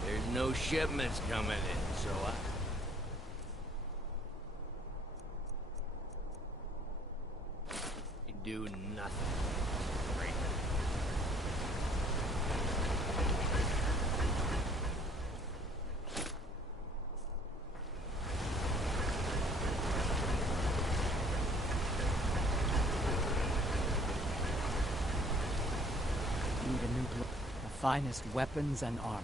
There's no shipments coming in, so I... You do nothing. Great. Need a new look. The finest weapons and armor.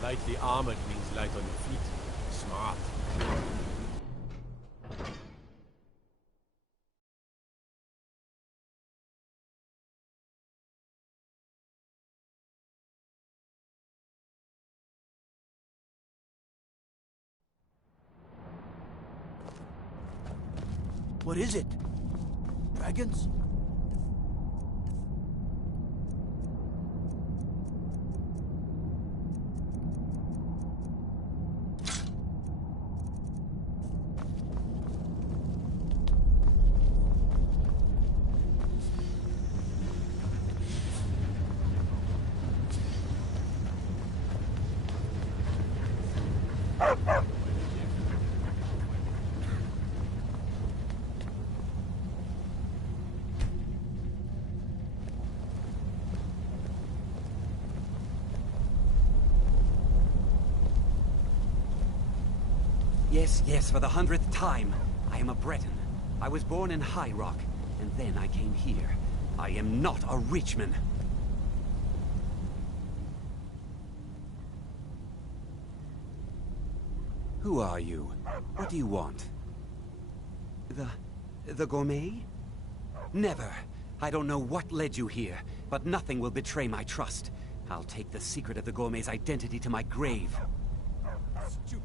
Lightly armored means light on your feet. Smart. What is it? Dragons? Yes, for the 100th time. I am a Breton. I was born in High Rock, and then I came here. I am not a Richman. Who are you? What do you want? The gourmet? Never. I don't know what led you here, but nothing will betray my trust. I'll take the secret of the gourmet's identity to my grave.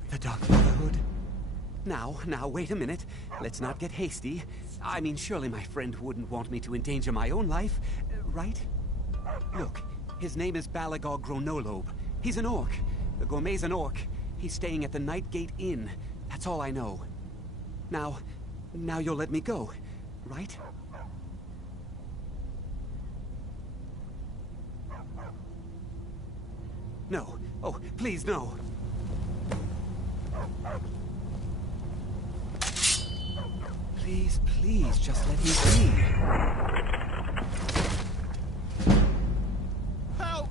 The Dark Brotherhood? Now, wait a minute. Let's not get hasty. I mean, surely my friend wouldn't want me to endanger my own life, right? Look, his name is Balagog Gronolobe. He's an orc. The gourmet's an orc. He's staying at the Nightgate Inn. That's all I know. Now you'll let me go, right? No. Oh, please, no. Please, just let me be. Help!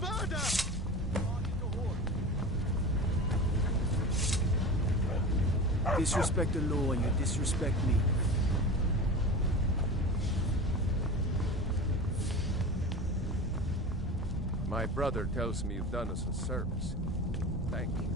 Murder! Disrespect the law and you disrespect me. My brother tells me you've done us a service. Thank you.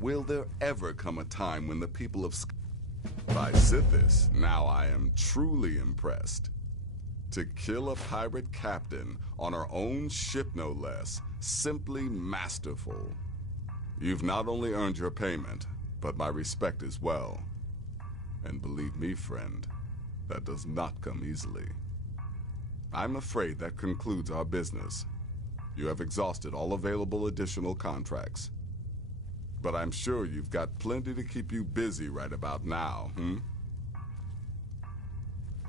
Will there ever come a time when the people of by Sithis, now I am truly impressed. To kill a pirate captain on our own ship, no less, simply masterful. You've not only earned your payment, but my respect as well. And believe me, friend, that does not come easily. I'm afraid that concludes our business. You have exhausted all available additional contracts. But I'm sure you've got plenty to keep you busy right about now,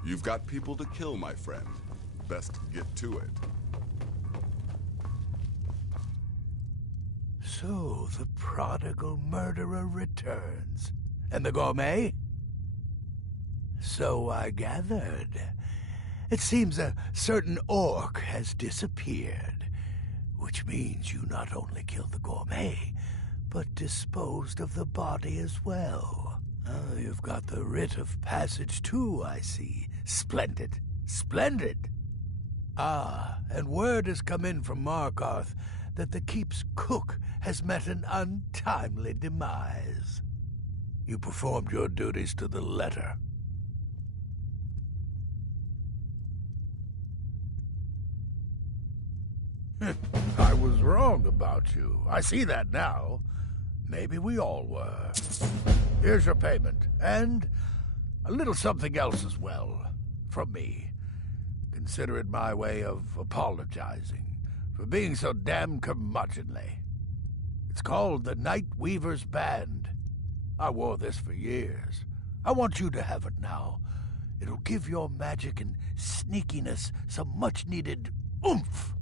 You've got people to kill, my friend. Best get to it. So the prodigal murderer returns. And the gourmet? So I gathered. It seems a certain orc has disappeared, which means you not only killed the gourmet, but disposed of the body as well. Oh, you've got the writ of passage too, I see. Splendid. Splendid! Ah, and word has come in from Markarth that the keep's cook has met an untimely demise. You performed your duties to the letter. I was wrong about you. I see that now. Maybe we all were. Here's your payment, and a little something else as well, from me. Consider it my way of apologizing for being so damn curmudgeonly. It's called the Night Weaver's Band. I wore this for years. I want you to have it now. It'll give your magic and sneakiness some much-needed oomph.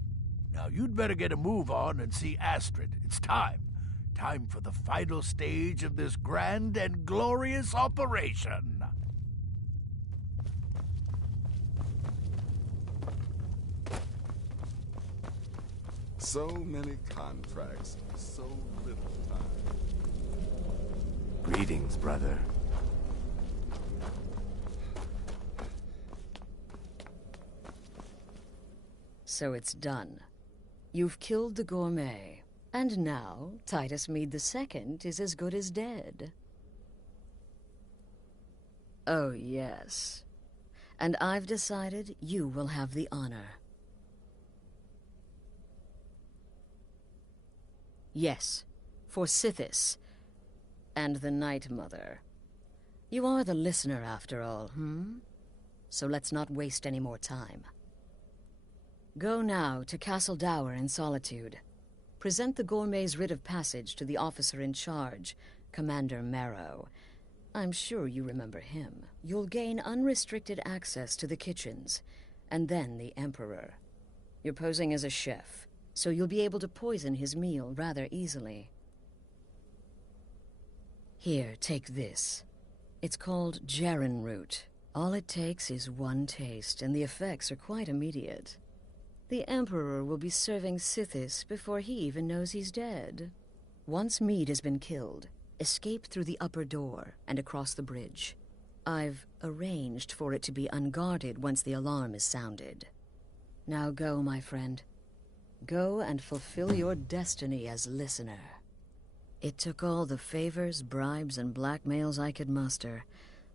Now, you'd better get a move on and see Astrid. It's time. Time for the final stage of this grand and glorious operation. So many contracts, so little time. Greetings, brother. So it's done. You've killed the gourmet, and now Titus Mead II is as good as dead. Oh, yes. And I've decided you will have the honor. Yes, for Sithis and the Night Mother. You are the listener, after all, So let's not waste any more time. Go now to Castle Dower in Solitude. Present the gourmet's writ of passage to the officer in charge, Commander Marrow. I'm sure you remember him. You'll gain unrestricted access to the kitchens, and then the Emperor. You're posing as a chef, so you'll be able to poison his meal rather easily. Here, take this. It's called Jaren root. All it takes is one taste, and the effects are quite immediate. The Emperor will be serving Sithis before he even knows he's dead. Once Mead has been killed, escape through the upper door and across the bridge. I've arranged for it to be unguarded once the alarm is sounded. Now go, my friend. Go and fulfill your destiny as listener. It took all the favors, bribes, and blackmails I could muster,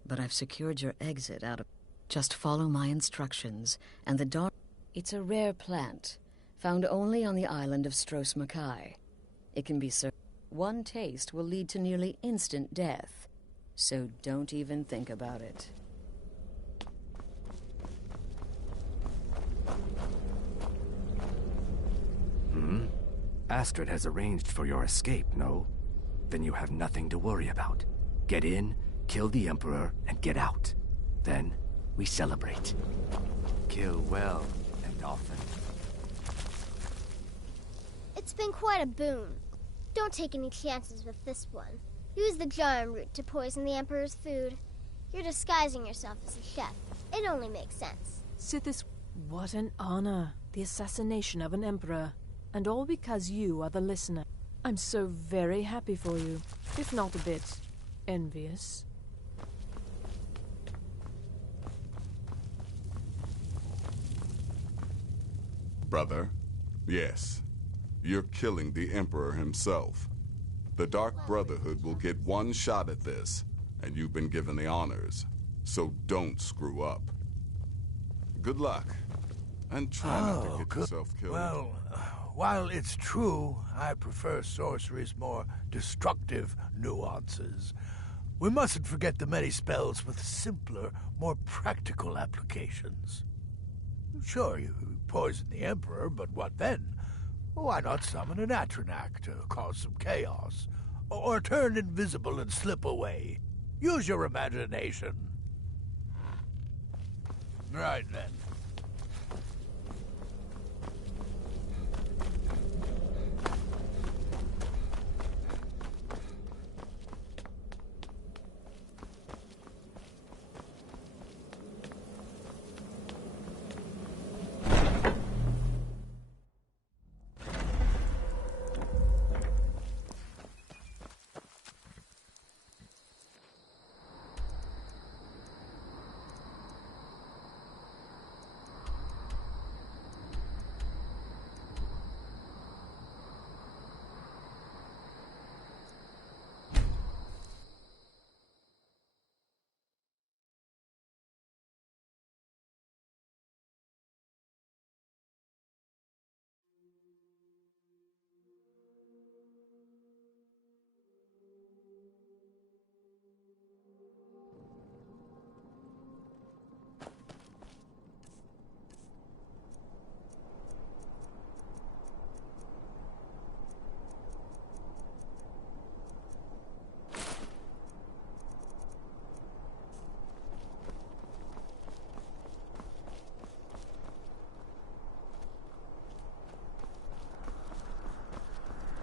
but I've secured your exit out of... Just follow my instructions, and the dark... It's a rare plant, found only on the island of Stros Makai. It can be served. One taste will lead to nearly instant death, so don't even think about it. Astrid has arranged for your escape, no? Then you have nothing to worry about. Get in, kill the Emperor, and get out. Then we celebrate. Kill well and often. It's been quite a boon. Don't take any chances with this one. Use the Jarm root to poison the Emperor's food. You're disguising yourself as a chef. It only makes sense. Sithis, what an honor. The assassination of an Emperor. And all because you are the listener. I'm so very happy for you, if not a bit envious. Brother, yes. You're killing the Emperor himself. The Dark Brotherhood will get one shot at this, and you've been given the honors. So don't screw up. Good luck. And try not to get yourself killed. Well, while it's true I prefer sorcery's more destructive nuances, we mustn't forget the many spells with simpler, more practical applications. Sure, you poison the Emperor, but what then? Why not summon an Atronak to cause some chaos? Or turn invisible and slip away? Use your imagination. Right then.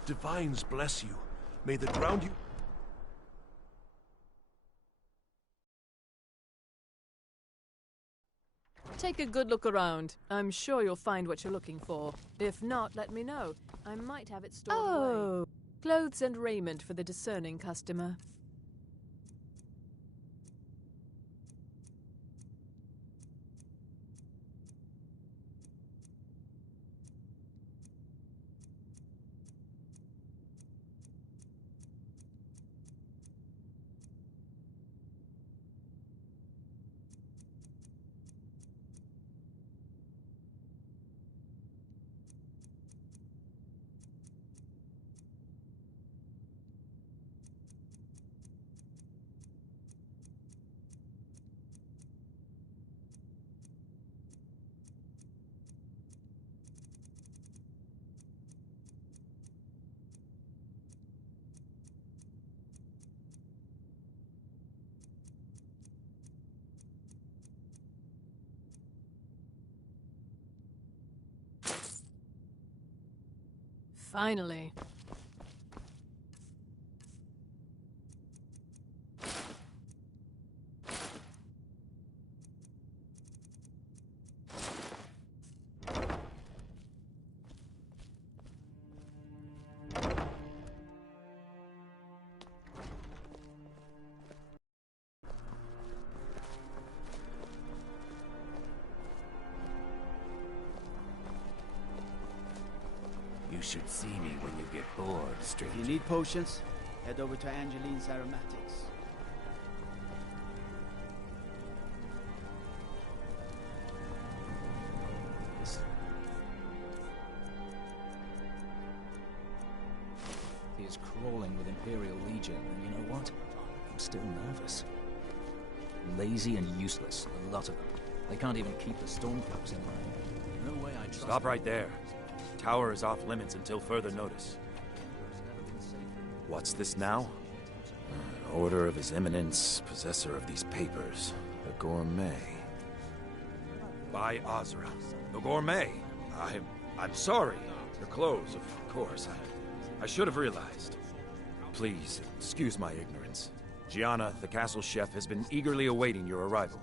Divines bless you. May the ground you... Take a good look around. I'm sure you'll find what you're looking for. If not, let me know. I might have it stored away. Clothes and raiment for the discerning customer. Finally. You should see me when you get bored, stranger. If you need potions, head over to Angeline's Aromatics. He is crawling with Imperial Legion, and you know what? I'm still nervous. Lazy and useless, a lot of them. They can't even keep the Stormcloaks in line. No way I trust Stop right there. Tower is off limits until further notice. What's this now? An order of His Eminence, possessor of these papers. A gourmet. By Azra. The gourmet. I'm sorry. Your clothes, of course. I should have realized. Please, excuse my ignorance. Gianna, the castle chef, has been eagerly awaiting your arrival.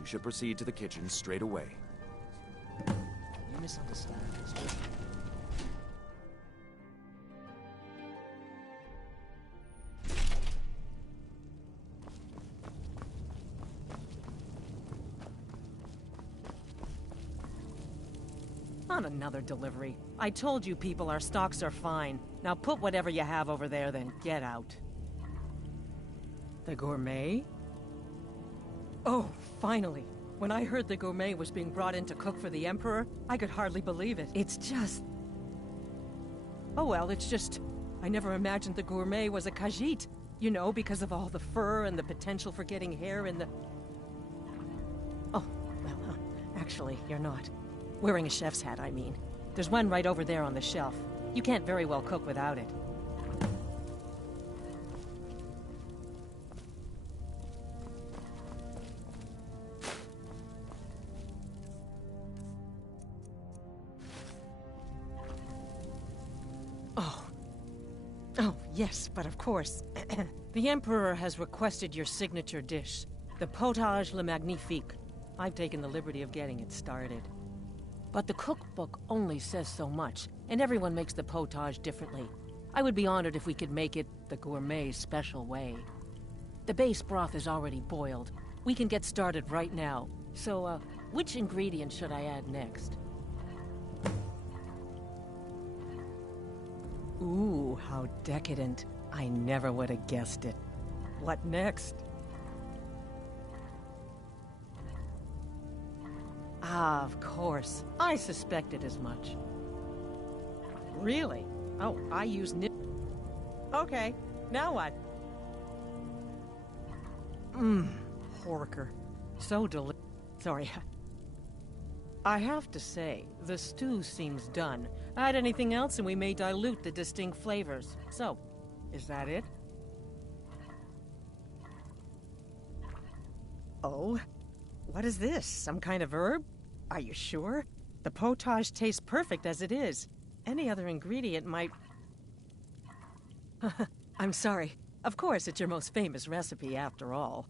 You should proceed to the kitchen straight away. You misunderstand. On another delivery. I told you people our stocks are fine. Now put whatever you have over there, then get out. The gourmet? Oh, finally. When I heard the gourmet was being brought in to cook for the Emperor, I could hardly believe it. It's just... Oh well, it's just... I never imagined the gourmet was a Khajiit. You know, because of all the fur and the potential for getting hair in the... Oh, well, actually, you're not. Wearing a chef's hat, I mean. There's one right over there on the shelf. You can't very well cook without it. Oh, yes, but of course. The Emperor has requested your signature dish, the potage le magnifique. I've taken the liberty of getting it started. But the cookbook only says so much, and everyone makes the potage differently. I would be honored if we could make it the gourmet special way. The base broth is already boiled. We can get started right now. So, which ingredient should I add next? Ooh, how decadent. I never would have guessed it. What next? Ah, of course. I suspected as much. Really? Oh, I use Okay, now what? Porker. So delicious. Sorry. I have to say, the stew seems done. Add anything else and we may dilute the distinct flavors. So, is that it? Oh? What is this? Some kind of herb? Are you sure? The potage tastes perfect as it is. Any other ingredient might... I'm sorry. Of course, it's your most famous recipe after all.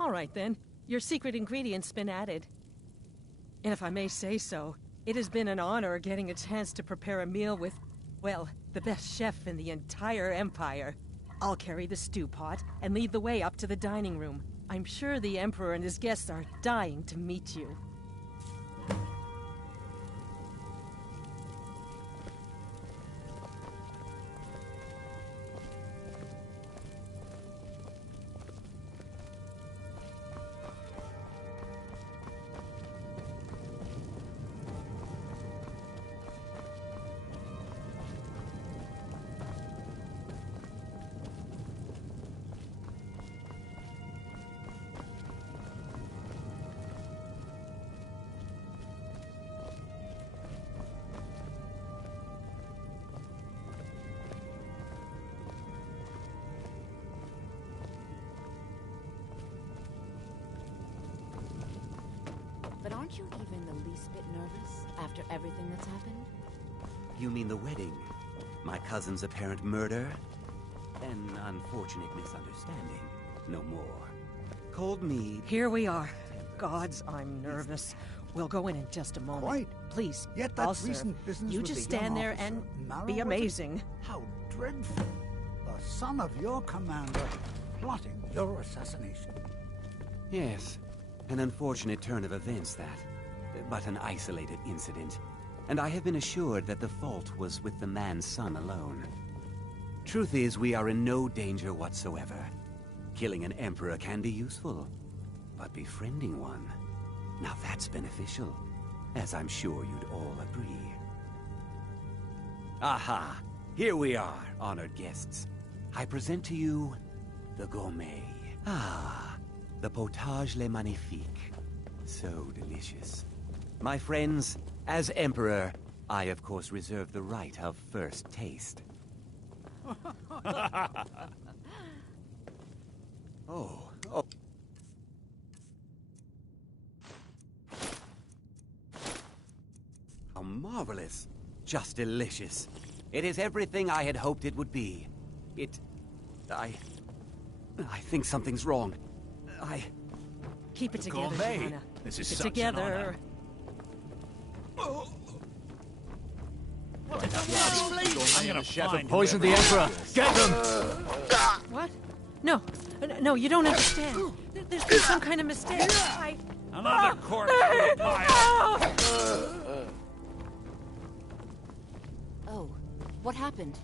All right then. Your secret ingredient's been added. And if I may say so, it has been an honor getting a chance to prepare a meal with, well, the best chef in the entire Empire. I'll carry the stew pot and lead the way up to the dining room. I'm sure the Emperor and his guests are dying to meet you. But aren't you even the least bit nervous after everything that's happened? You mean the wedding? My cousin's apparent murder? An unfortunate misunderstanding. No more. Cold mead. Here we are. Gods, I'm nervous. We'll go in just a moment. Quite. Please, Yet that I'll serve. recent business You with just the young stand there officer, and Marrow, be was it? amazing. How dreadful. The son of your commander plotting your assassination. Yes. An unfortunate turn of events, that. But an isolated incident. And I have been assured that the fault was with the man's son alone. Truth is, we are in no danger whatsoever. Killing an emperor can be useful. But befriending one... now that's beneficial. As I'm sure you'd all agree. Aha! Here we are, honored guests. I present to you... the gourmet. Ah... the potage le magnifique. So delicious. My friends, as Emperor, I of course reserve the right of first taste. Oh. How marvelous. Just delicious. It is everything I had hoped it would be. I think something's wrong. Keep it together, gourmet. Joanna. This is Keep it such an together. I'm gonna chef find have poisoned the Emperor. Get them! What? No, no, you don't understand. There's been some kind of mistake. Another corpse for the pile! Oh, what happened?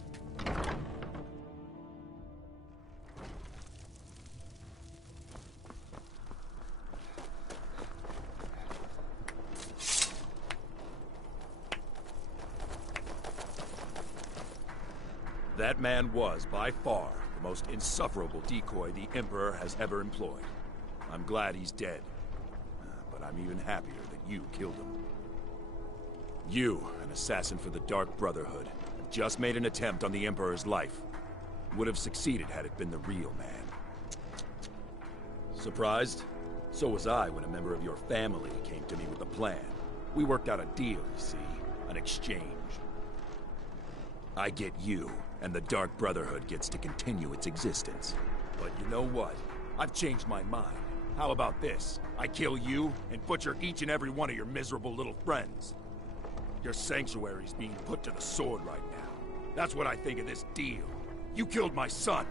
That man was, by far, the most insufferable decoy the Emperor has ever employed. I'm glad he's dead. But I'm even happier that you killed him. You, an assassin for the Dark Brotherhood, have just made an attempt on the Emperor's life. You would have succeeded had it been the real man. Surprised? So was I when a member of your family came to me with a plan. We worked out a deal, you see. An exchange. I get you, and the Dark Brotherhood gets to continue its existence. But you know what? I've changed my mind. How about this? I kill you, and butcher each and every one of your miserable little friends. Your sanctuary's being put to the sword right now. That's what I think of this deal. You killed my son.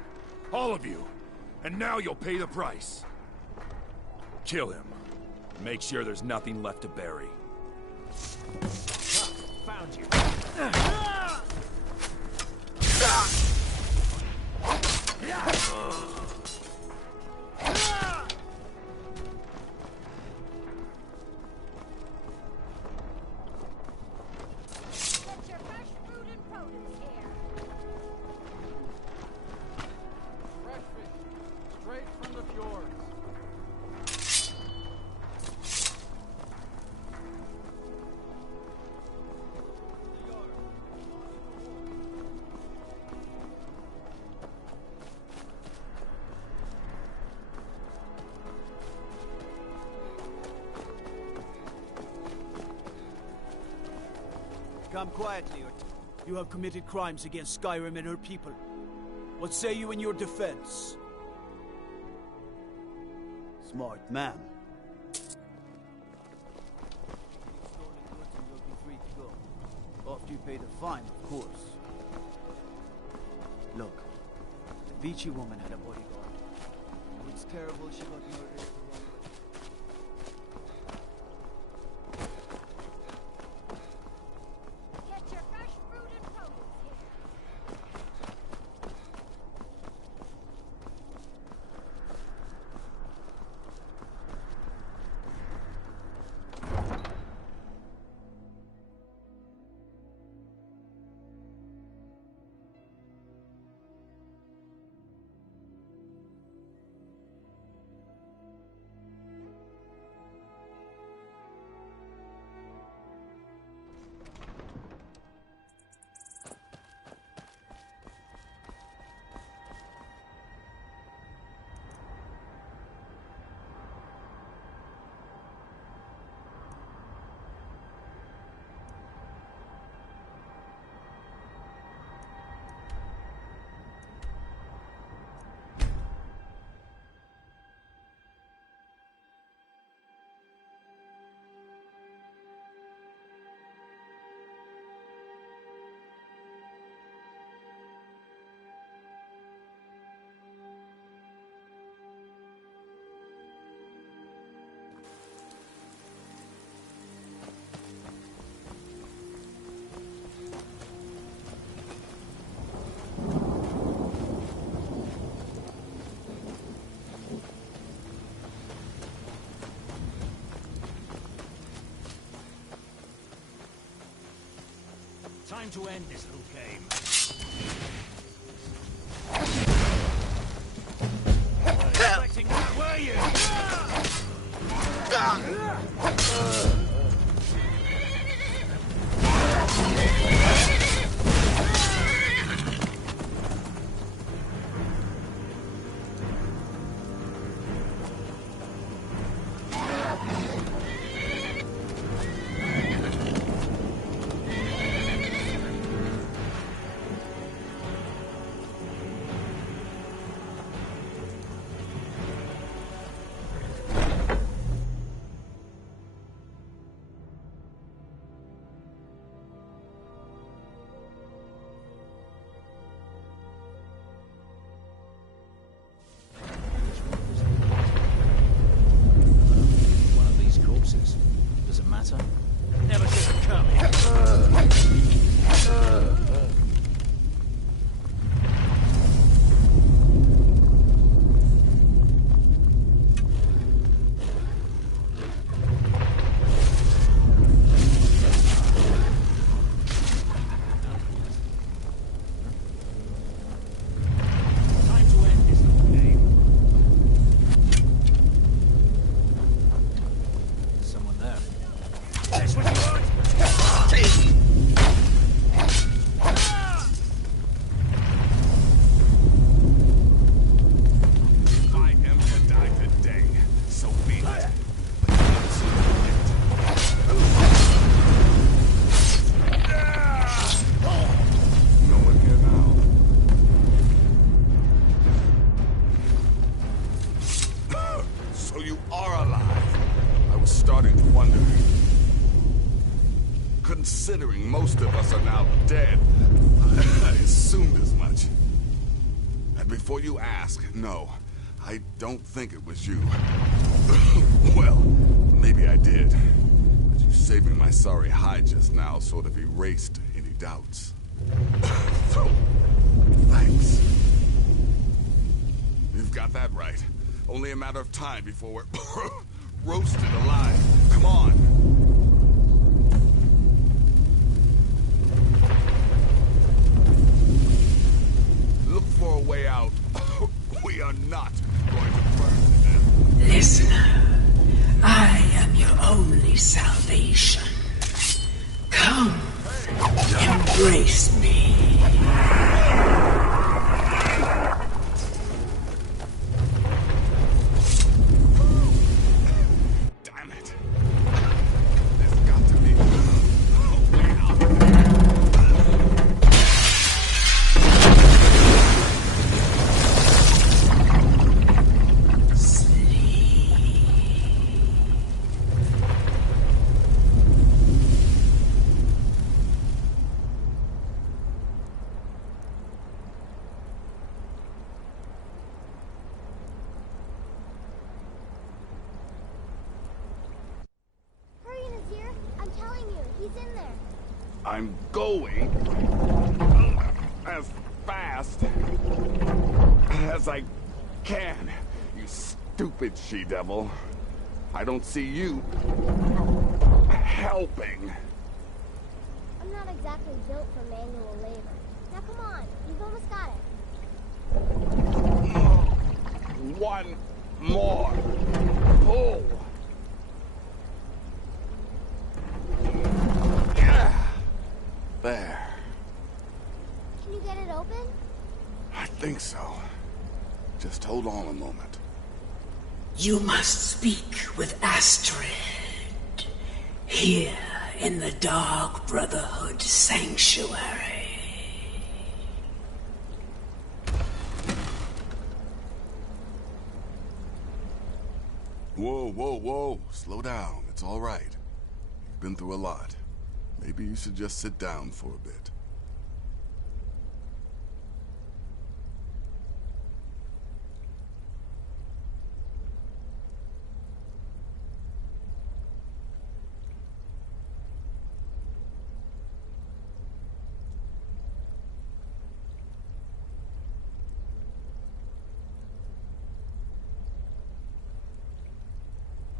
All of you. And now you'll pay the price. Kill him. Make sure there's nothing left to bury. Found you. Come quietly, or you have committed crimes against Skyrim and her people. What say you in your defense? Smart man. Stolen goods and you'll be free to go. After you pay the fine, of course. Look, the Vici woman had a bodyguard. It's terrible she got murdered. Time to end this little game. Expecting that, were you? Considering most of us are now dead, I assumed as much. And before you ask, no, I don't think it was you. Well, maybe I did. But you saving my sorry hide just now sort of erased any doubts. So, thanks. You've got that right. Only a matter of time before we're roasted alive. Come on. Look for a way out. We are not going to burn to death. Listener, I am your only salvation. Come, embrace me. Damn it. There's got to be a way out. Hurry, Nazir. I'm telling you, he's in there. I'm going as fast as I can, you stupid she-devil. I don't see you helping. I'm not exactly built for manual labor. Now come on, you've almost got it. One more pull. There. Can you get it open? I think so. Just hold on a moment. You must speak with Astrid. Here in the Dark Brotherhood Sanctuary. Whoa, whoa, whoa. Slow down. It's all right. You've been through a lot. Maybe you should just sit down for a bit.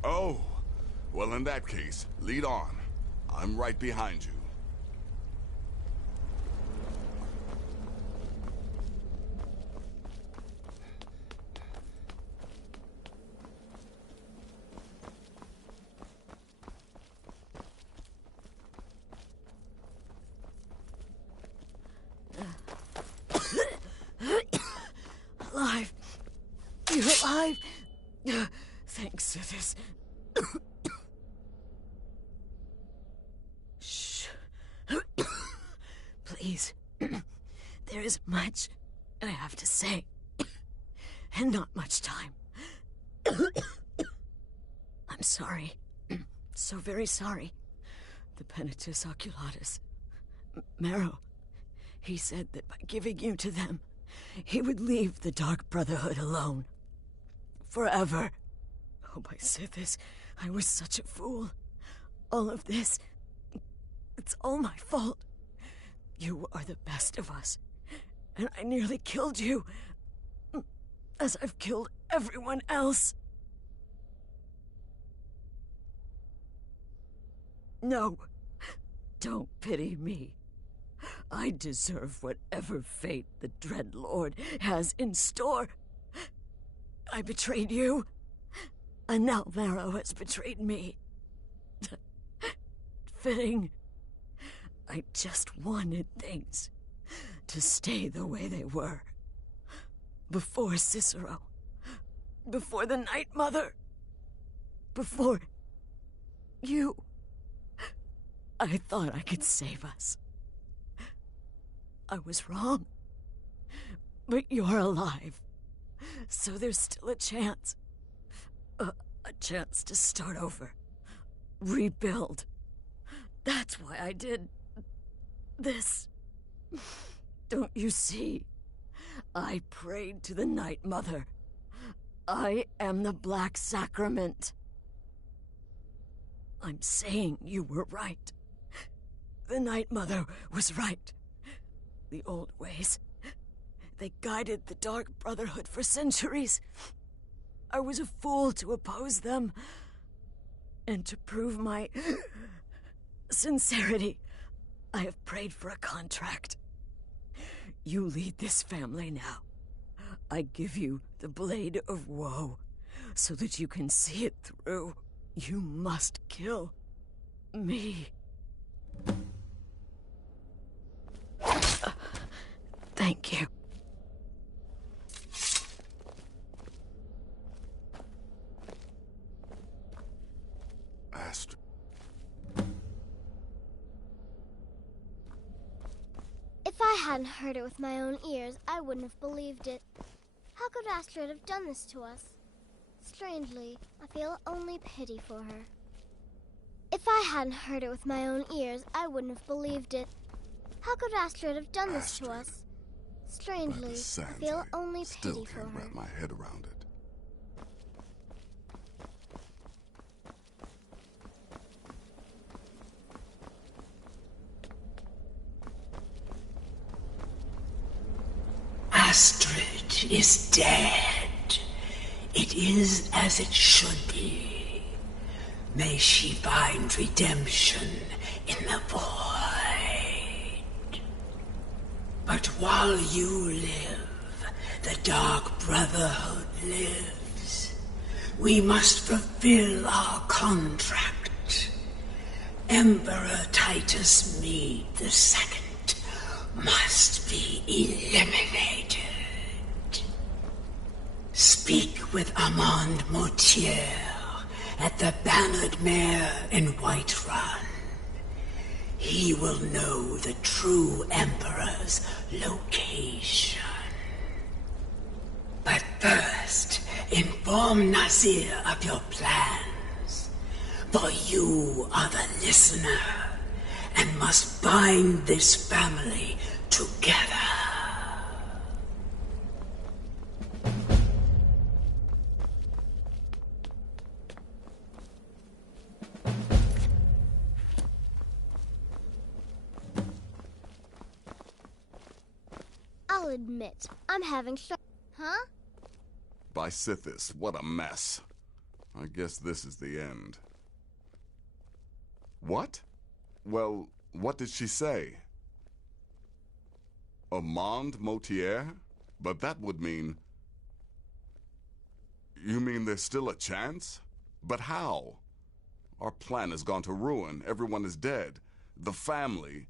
Oh, well in that case, lead on. I'm right behind you. Alive. You're alive. Thanks to this. Shh. Please. There is much I have to say. And not much time. I'm sorry. So very sorry. The Penitus Oculatus. Marrow. He said that by giving you to them, he would leave the Dark Brotherhood alone. Forever. Oh, my Sithis, I was such a fool. All of this, it's all my fault. You are the best of us, and I nearly killed you, as I've killed everyone else. No, don't pity me. I deserve whatever fate the Dread Lord has in store. I betrayed you, and now Marrow has betrayed me. Fitting. I just wanted things to stay the way they were. Before Cicero. Before the Night Mother. Before you. I thought I could save us. I was wrong. But you're alive. So there's still a chance. A chance to start over. Rebuild. That's why I did this. Don't you see? I prayed to the Night Mother. I am the Black Sacrament. I'm saying you were right. The Night Mother was right. The old ways, they guided the Dark Brotherhood for centuries. I was a fool to oppose them. And to prove my sincerity, I have prayed for a contract. You lead this family now. I give you the Blade of Woe, so that you can see it through. You must kill me. Thank you. Astrid. If I hadn't heard it with my own ears, I wouldn't have believed it. How could Astrid have done this to us? Strangely, I feel only pity for her. If I hadn't heard it with my own ears, I wouldn't have believed it. How could Astrid have done this to us? Strangely, I feel only pity for her. Still can't wrap my head around it. Astrid is dead. It is as it should be. May she find redemption in the void. But while you live, the Dark Brotherhood lives. We must fulfill our contract. Emperor Titus Mede II must be eliminated. Speak with Armand Mortier at the Bannered Mare in Whiterun. He will know the true Emperor's location. But first, inform Nazir of your plans. For you are the listener and must bind this family together. I'll admit, I'm having Huh? By Sithis, what a mess. I guess this is the end. What? Well, what did she say? Armand Mortier? But that would mean... You mean there's still a chance? But how? Our plan has gone to ruin. Everyone is dead. The family...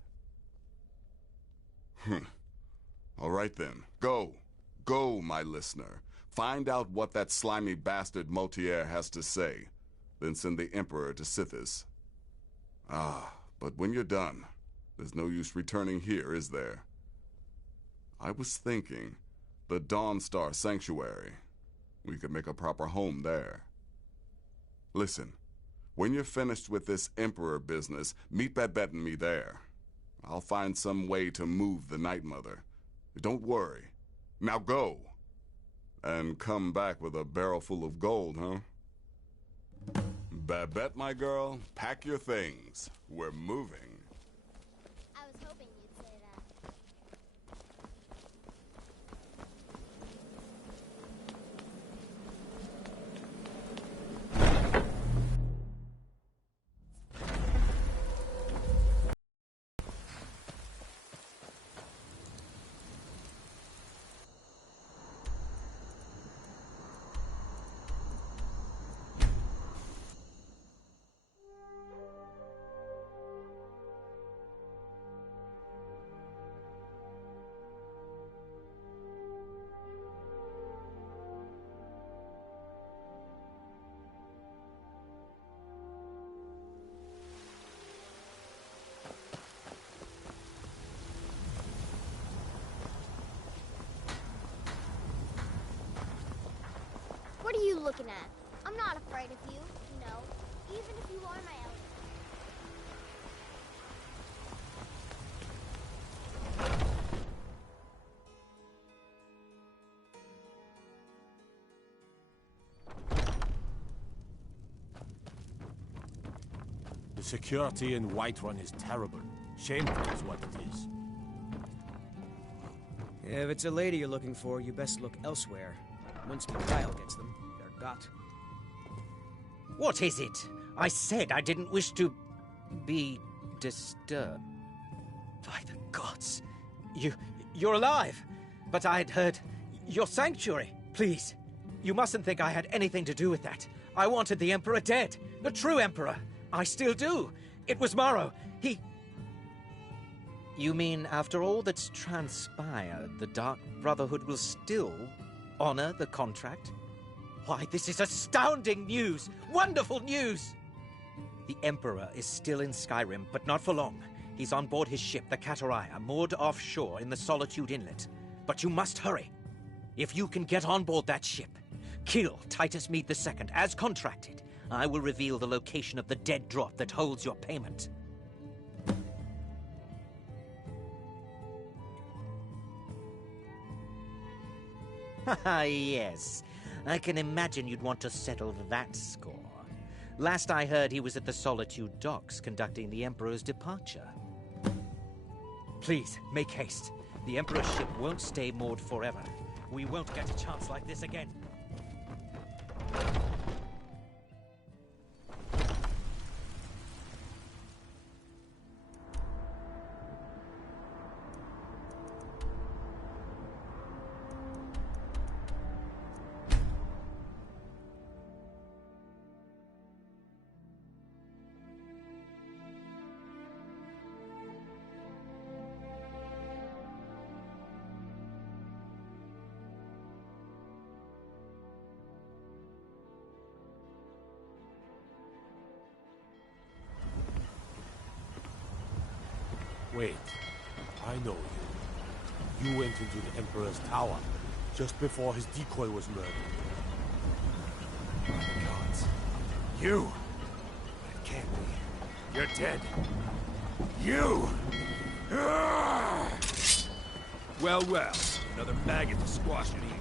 All right then. Go. Go, my listener. Find out what that slimy bastard Mortier has to say. Then send the Emperor to Sithis. Ah, but when you're done, there's no use returning here, is there? I was thinking, the Dawnstar Sanctuary. We could make a proper home there. Listen, when you're finished with this Emperor business, meet Babette and me there. I'll find some way to move the Night Mother. Don't worry. Now go. And come back with a barrel full of gold, huh? Babette, my girl, pack your things. We're moving. I was hoping you'd say that. What are you looking at? I'm not afraid of you, even if you are my The security in Whiterun is terrible. Shameful is what it is. If it's a lady you're looking for, you best look elsewhere. Once Mikhail gets them, they're got. What is it? I said I didn't wish to be disturbed. By the gods. You're alive! But I'd heard your sanctuary. Please, you mustn't think I had anything to do with that. I wanted the Emperor dead. The true Emperor. I still do. It was Morrow. He... You mean after all that's transpired, the Dark Brotherhood will still honor the contract? Why, this is astounding news! Wonderful news! The Emperor is still in Skyrim, but not for long. He's on board his ship, the Kataraya, moored offshore in the Solitude Inlet. But you must hurry. If you can get on board that ship, kill Titus Mead II, as contracted, I will reveal the location of the dead drop that holds your payment. Haha, yes. I can imagine you'd want to settle that score. Last I heard, he was at the Solitude docks conducting the Emperor's departure. Please, make haste. The Emperor's ship won't stay moored forever. We won't get a chance like this again. Wait, I know you. You went into the Emperor's tower just before his decoy was murdered. Gods. You! It can't be. You're dead. You! Well, well. Another maggot to squash and eat.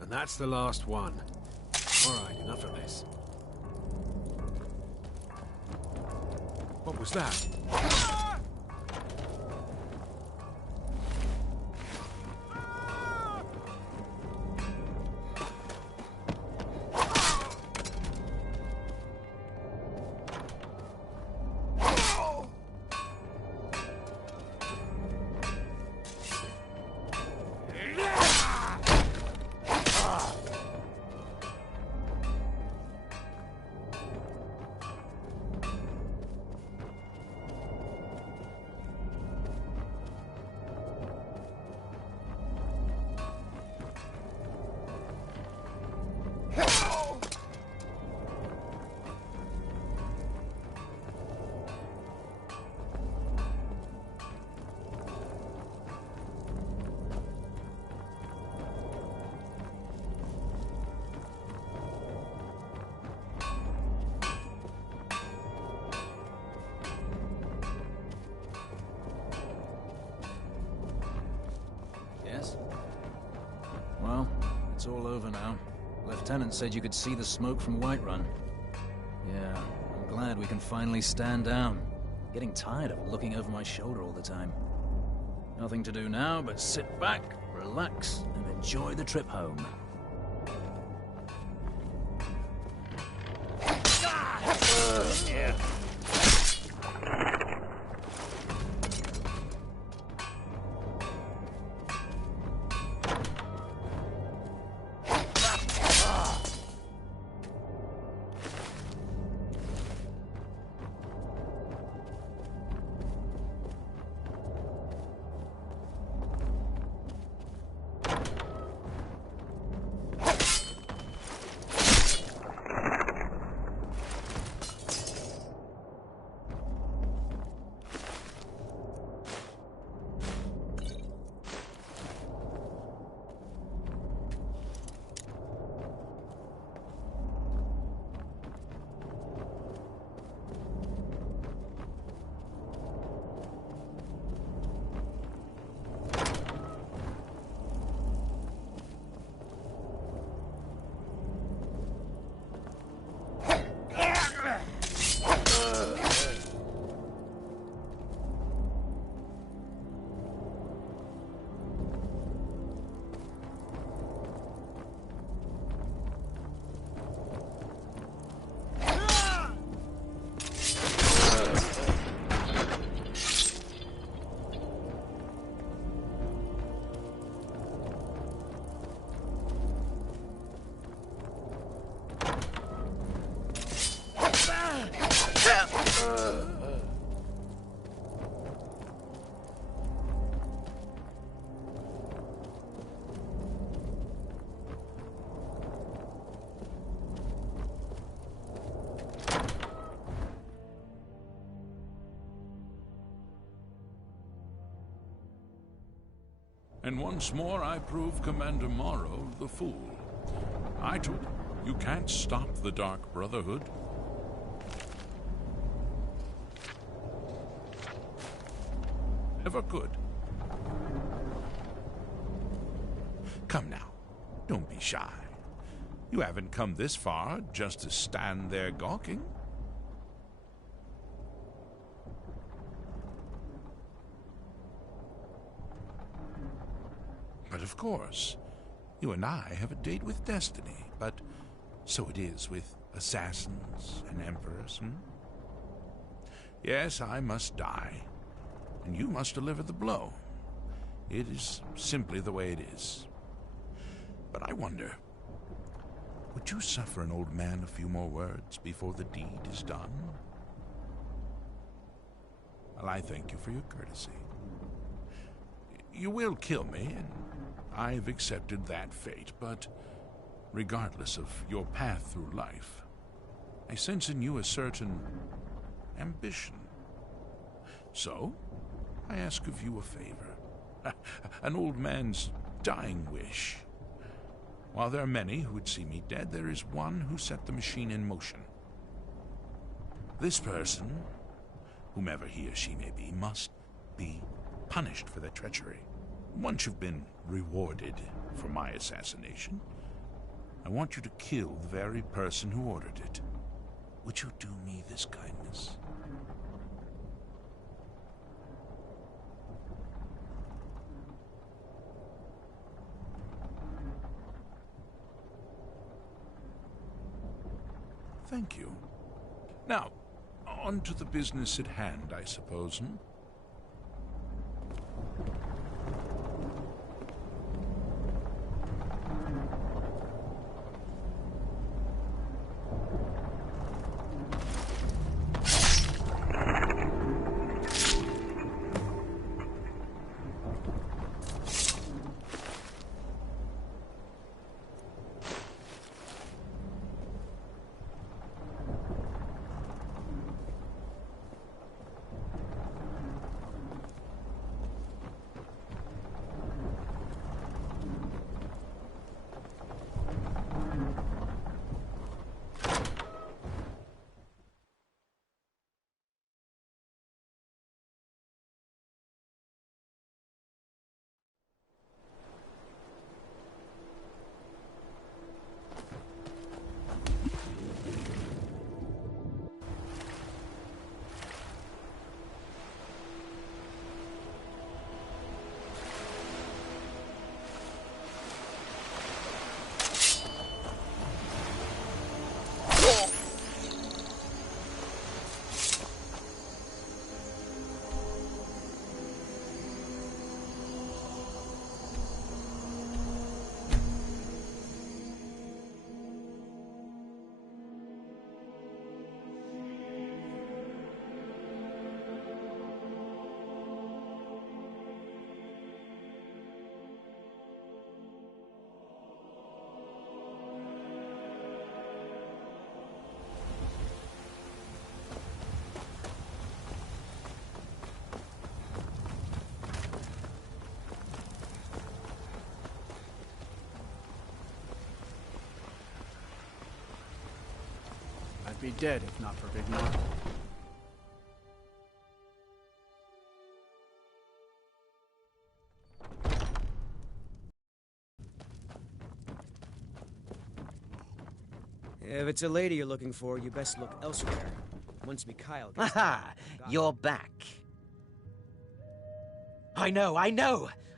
And that's the last one. All right, enough of this. What was that? It's all over now. Lieutenant said you could see the smoke from Whiterun. Yeah, I'm glad we can finally stand down. Getting tired of looking over my shoulder all the time. Nothing to do now but sit back, relax, and enjoy the trip home. Yeah. And once more I prove Commander Morrow the fool. I told him, you can't stop the Dark Brotherhood. Never could. Come now, don't be shy. You haven't come this far just to stand there gawking. But of course, you and I have a date with destiny, but so it is with assassins and emperors, Yes, I must die, and you must deliver the blow. It is simply the way it is. But I wonder, would you suffer an old man a few more words before the deed is done? Well, I thank you for your courtesy. You will kill me, and I've accepted that fate, but regardless of your path through life, I sense in you a certain ambition. So, I ask of you a favor, an old man's dying wish. While there are many who would see me dead, there is one who set the machine in motion. This person, whomever he or she may be, must be punished for their treachery. Once you've been rewarded for my assassination, I want you to kill the very person who ordered it. Would you do me this kindness? Thank you. Now, on to the business at hand, I suppose, Be dead if not for Big Mom. If it's a lady you're looking for, you best look elsewhere. Once Mikhail gets Aha! You're back. I know!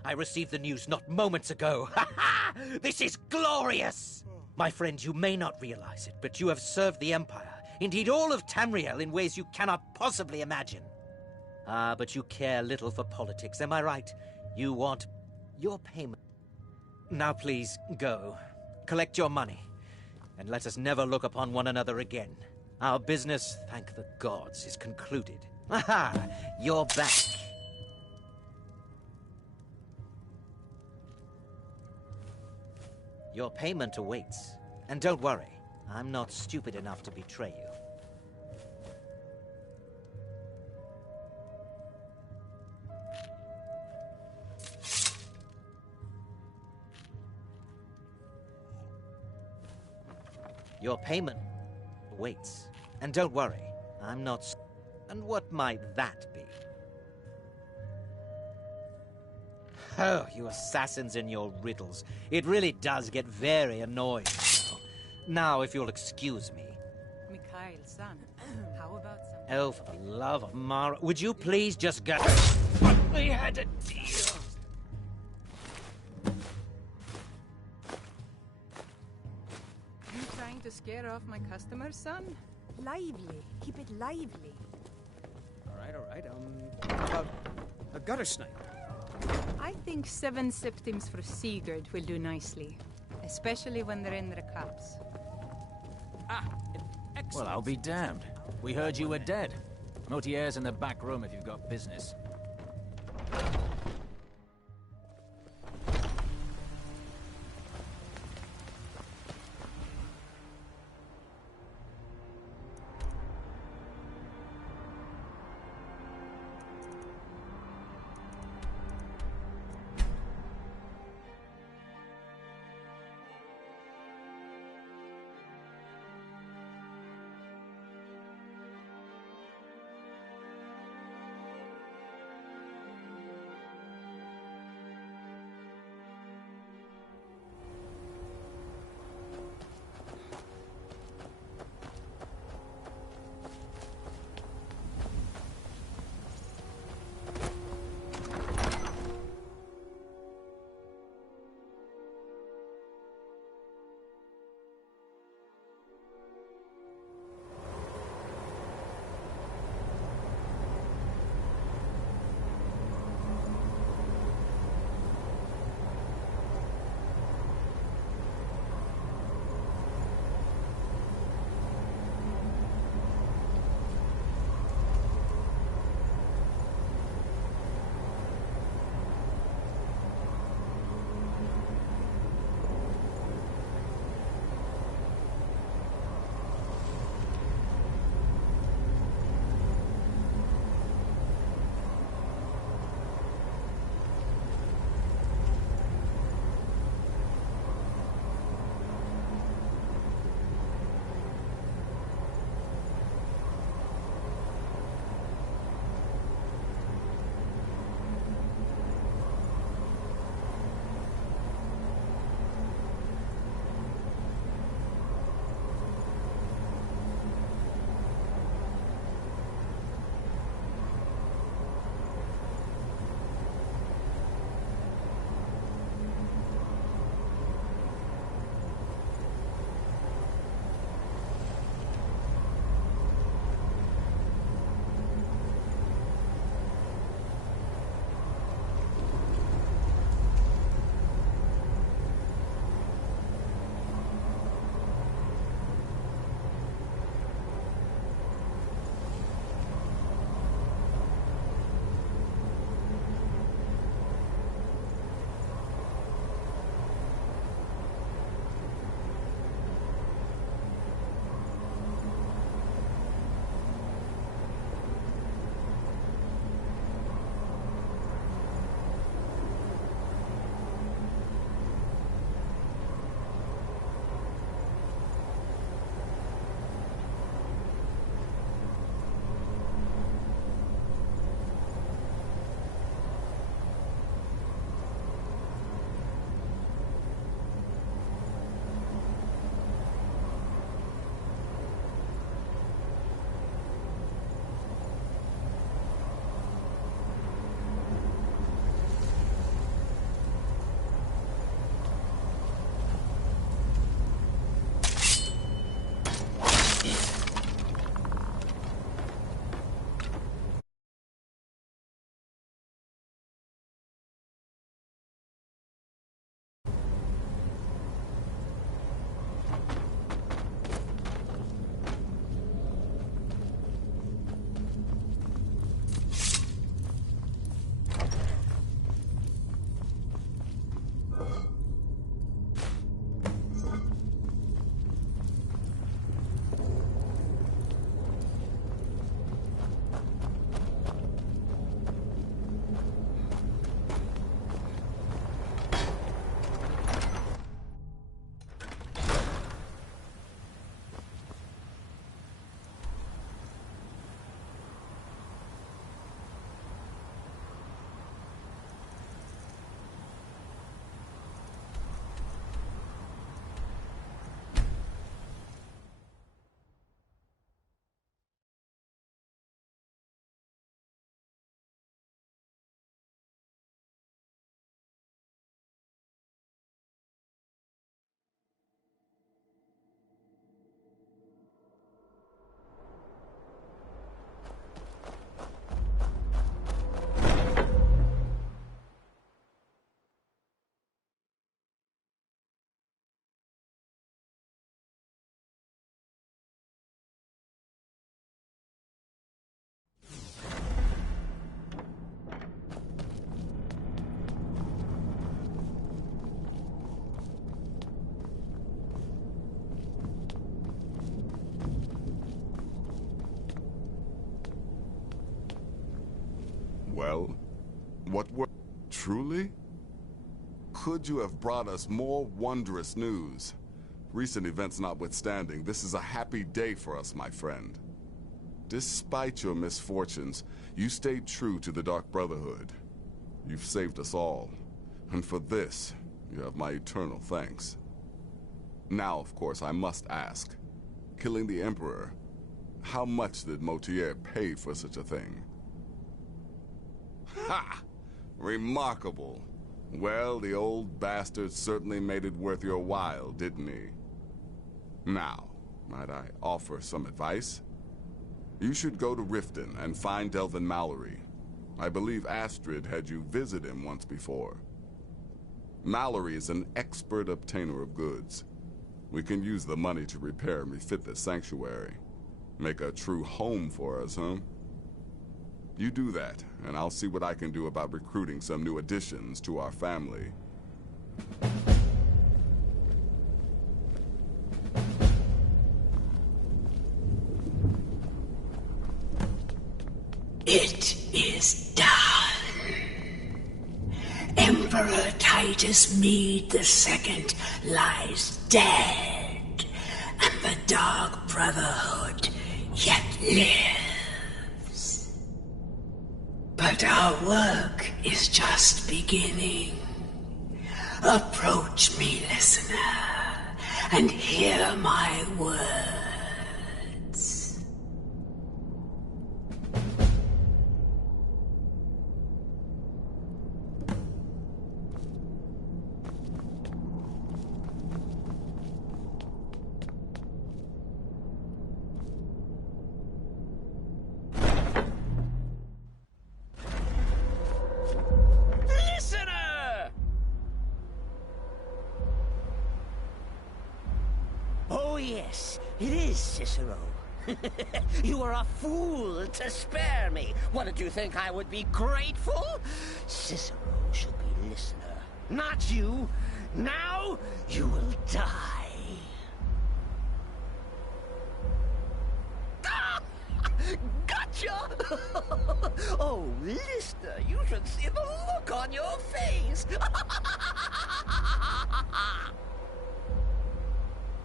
I received the news not moments ago. Ha ha! This is glorious! My friend, you may not realize it, but you have served the Empire, indeed all of Tamriel, in ways you cannot possibly imagine. Ah, but you care little for politics, am I right? You want your payment. Now please, go. Collect your money. And let us never look upon one another again. Our business, thank the gods, is concluded. Aha! You're back. Your payment awaits. And don't worry, I'm not stupid enough to betray you. Your payment waits. And don't worry, I'm not... And what might that be? Oh, you assassins and your riddles. It really does get very annoying. Now, if you'll excuse me. Mikhail, son, how about some... Oh, for the love of Mara, would you please just go... But we had a deal. You trying to scare off my customers, son? Lively. Keep it lively. All right. How about a gutter snipe? I think 7 septims for Sigurd will do nicely. Especially when they're in their cups. Well, I'll be damned. We heard you were dead. Notier's in the back room if you've got business. What were... Truly? Could you have brought us more wondrous news? Recent events notwithstanding, this is a happy day for us, my friend. Despite your misfortunes, you stayed true to the Dark Brotherhood. You've saved us all, and for this, you have my eternal thanks. Now, of course, I must ask, killing the Emperor, how much did Motier pay for such a thing? Ha! Remarkable. Well, the old bastard certainly made it worth your while, didn't he? Now, might I offer some advice? You should go to Riften and find Delvin Mallory. I believe Astrid had you visit him once before. Mallory is an expert obtainer of goods. We can use the money to repair and refit the sanctuary. Make a true home for us, huh? You do that, and I'll see what I can do about recruiting some new additions to our family. It is done. Emperor Titus Mede II lies dead, and the Dark Brotherhood yet lives. But our work is just beginning. Approach me, listener, and hear my words. Oh yes, it is Cicero. You were a fool to spare me. What, did you think I would be grateful? Cicero should be listener, not you. Now you will die. Gotcha! Oh, listener, you should see the look on your face.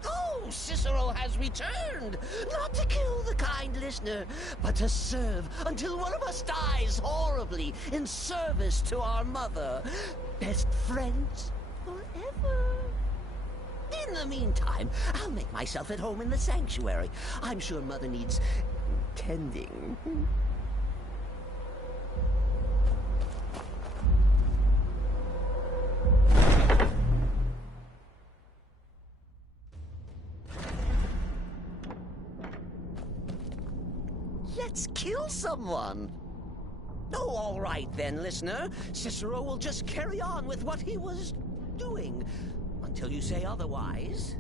Oh, Cicero has returned, not to kill the kind listener, but to serve until one of us dies horribly in service to our mother. Best friends forever. In the meantime, I'll make myself at home in the sanctuary. I'm sure Mother needs tending. Let's kill someone. Oh, all right then, listener. Cicero will just carry on with what he was doing until you say otherwise.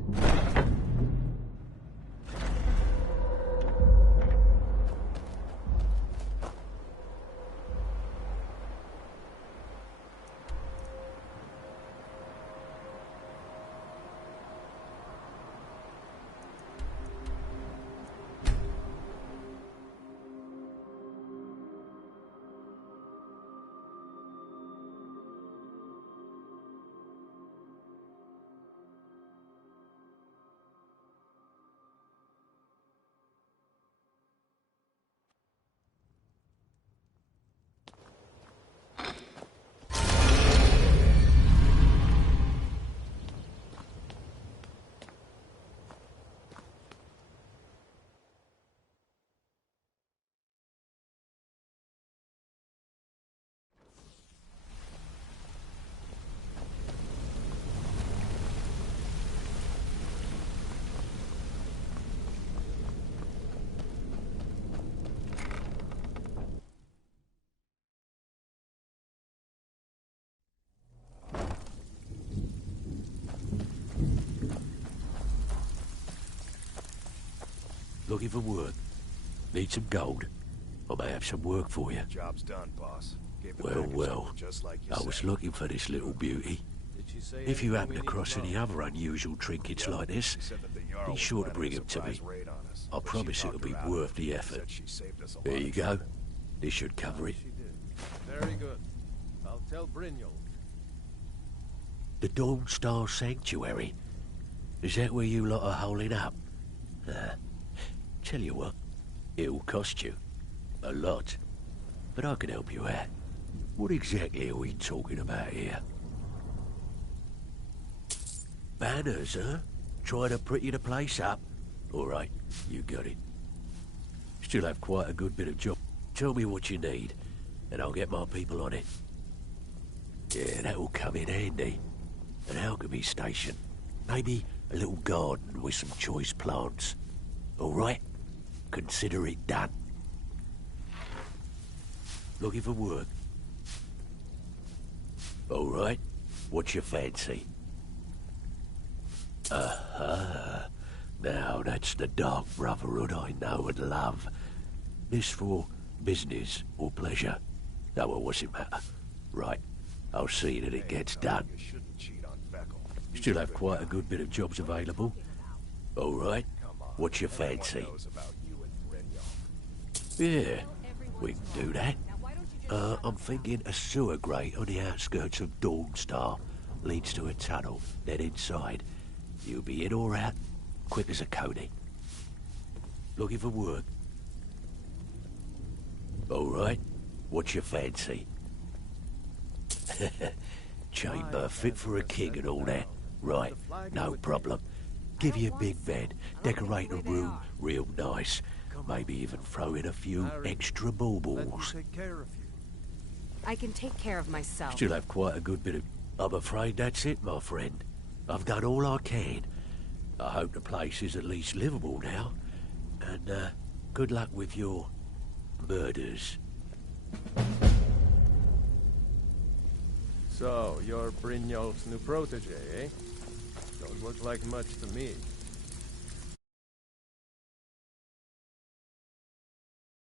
Looking for work. Need some gold. I may have some work for you. Job's done, boss. Well. I was looking for this little beauty. If you happen across any other unusual trinkets like this, be sure to bring them to me. I promise it'll be worth the effort. There you go. This should cover it. Very good. Tell Brynjolf. The Dawn Star Sanctuary? Is that where you lot are holding up? Tell you what, it'll cost you. A lot. But I can help you out. What exactly are we talking about here? Banners, huh? Trying to pretty the place up? Alright, you got it. Still have quite a good bit of job. Tell me what you need, and I'll get my people on it. Yeah, that'll come in handy. An alchemy station. Maybe a little garden with some choice plants. Alright? Consider it done. Looking for work? Alright. What's your fancy? Now that's the Dark Brotherhood I know and love. This for business or pleasure? No, well, what's it matter? Right. I'll see that it gets done. Still have quite a good bit of jobs available. Alright. What's your fancy? Yeah, we can do that. I'm thinking a sewer grate on the outskirts of Dawnstar leads to a tunnel, then inside. You'll be in or out, quick as a coney. Looking for work? Alright, what's your fancy? Chamber fit for a king and all that. Right, no problem. Give you a big bed, decorate a room real nice. Maybe even throw in a few extra baubles. I can take care of myself. Still have quite a good bit of... I'm afraid that's it, my friend. I've done all I can. I hope the place is at least livable now. And, good luck with your... murders. So, you're Brynjolf's new protege, eh? Don't look like much to me.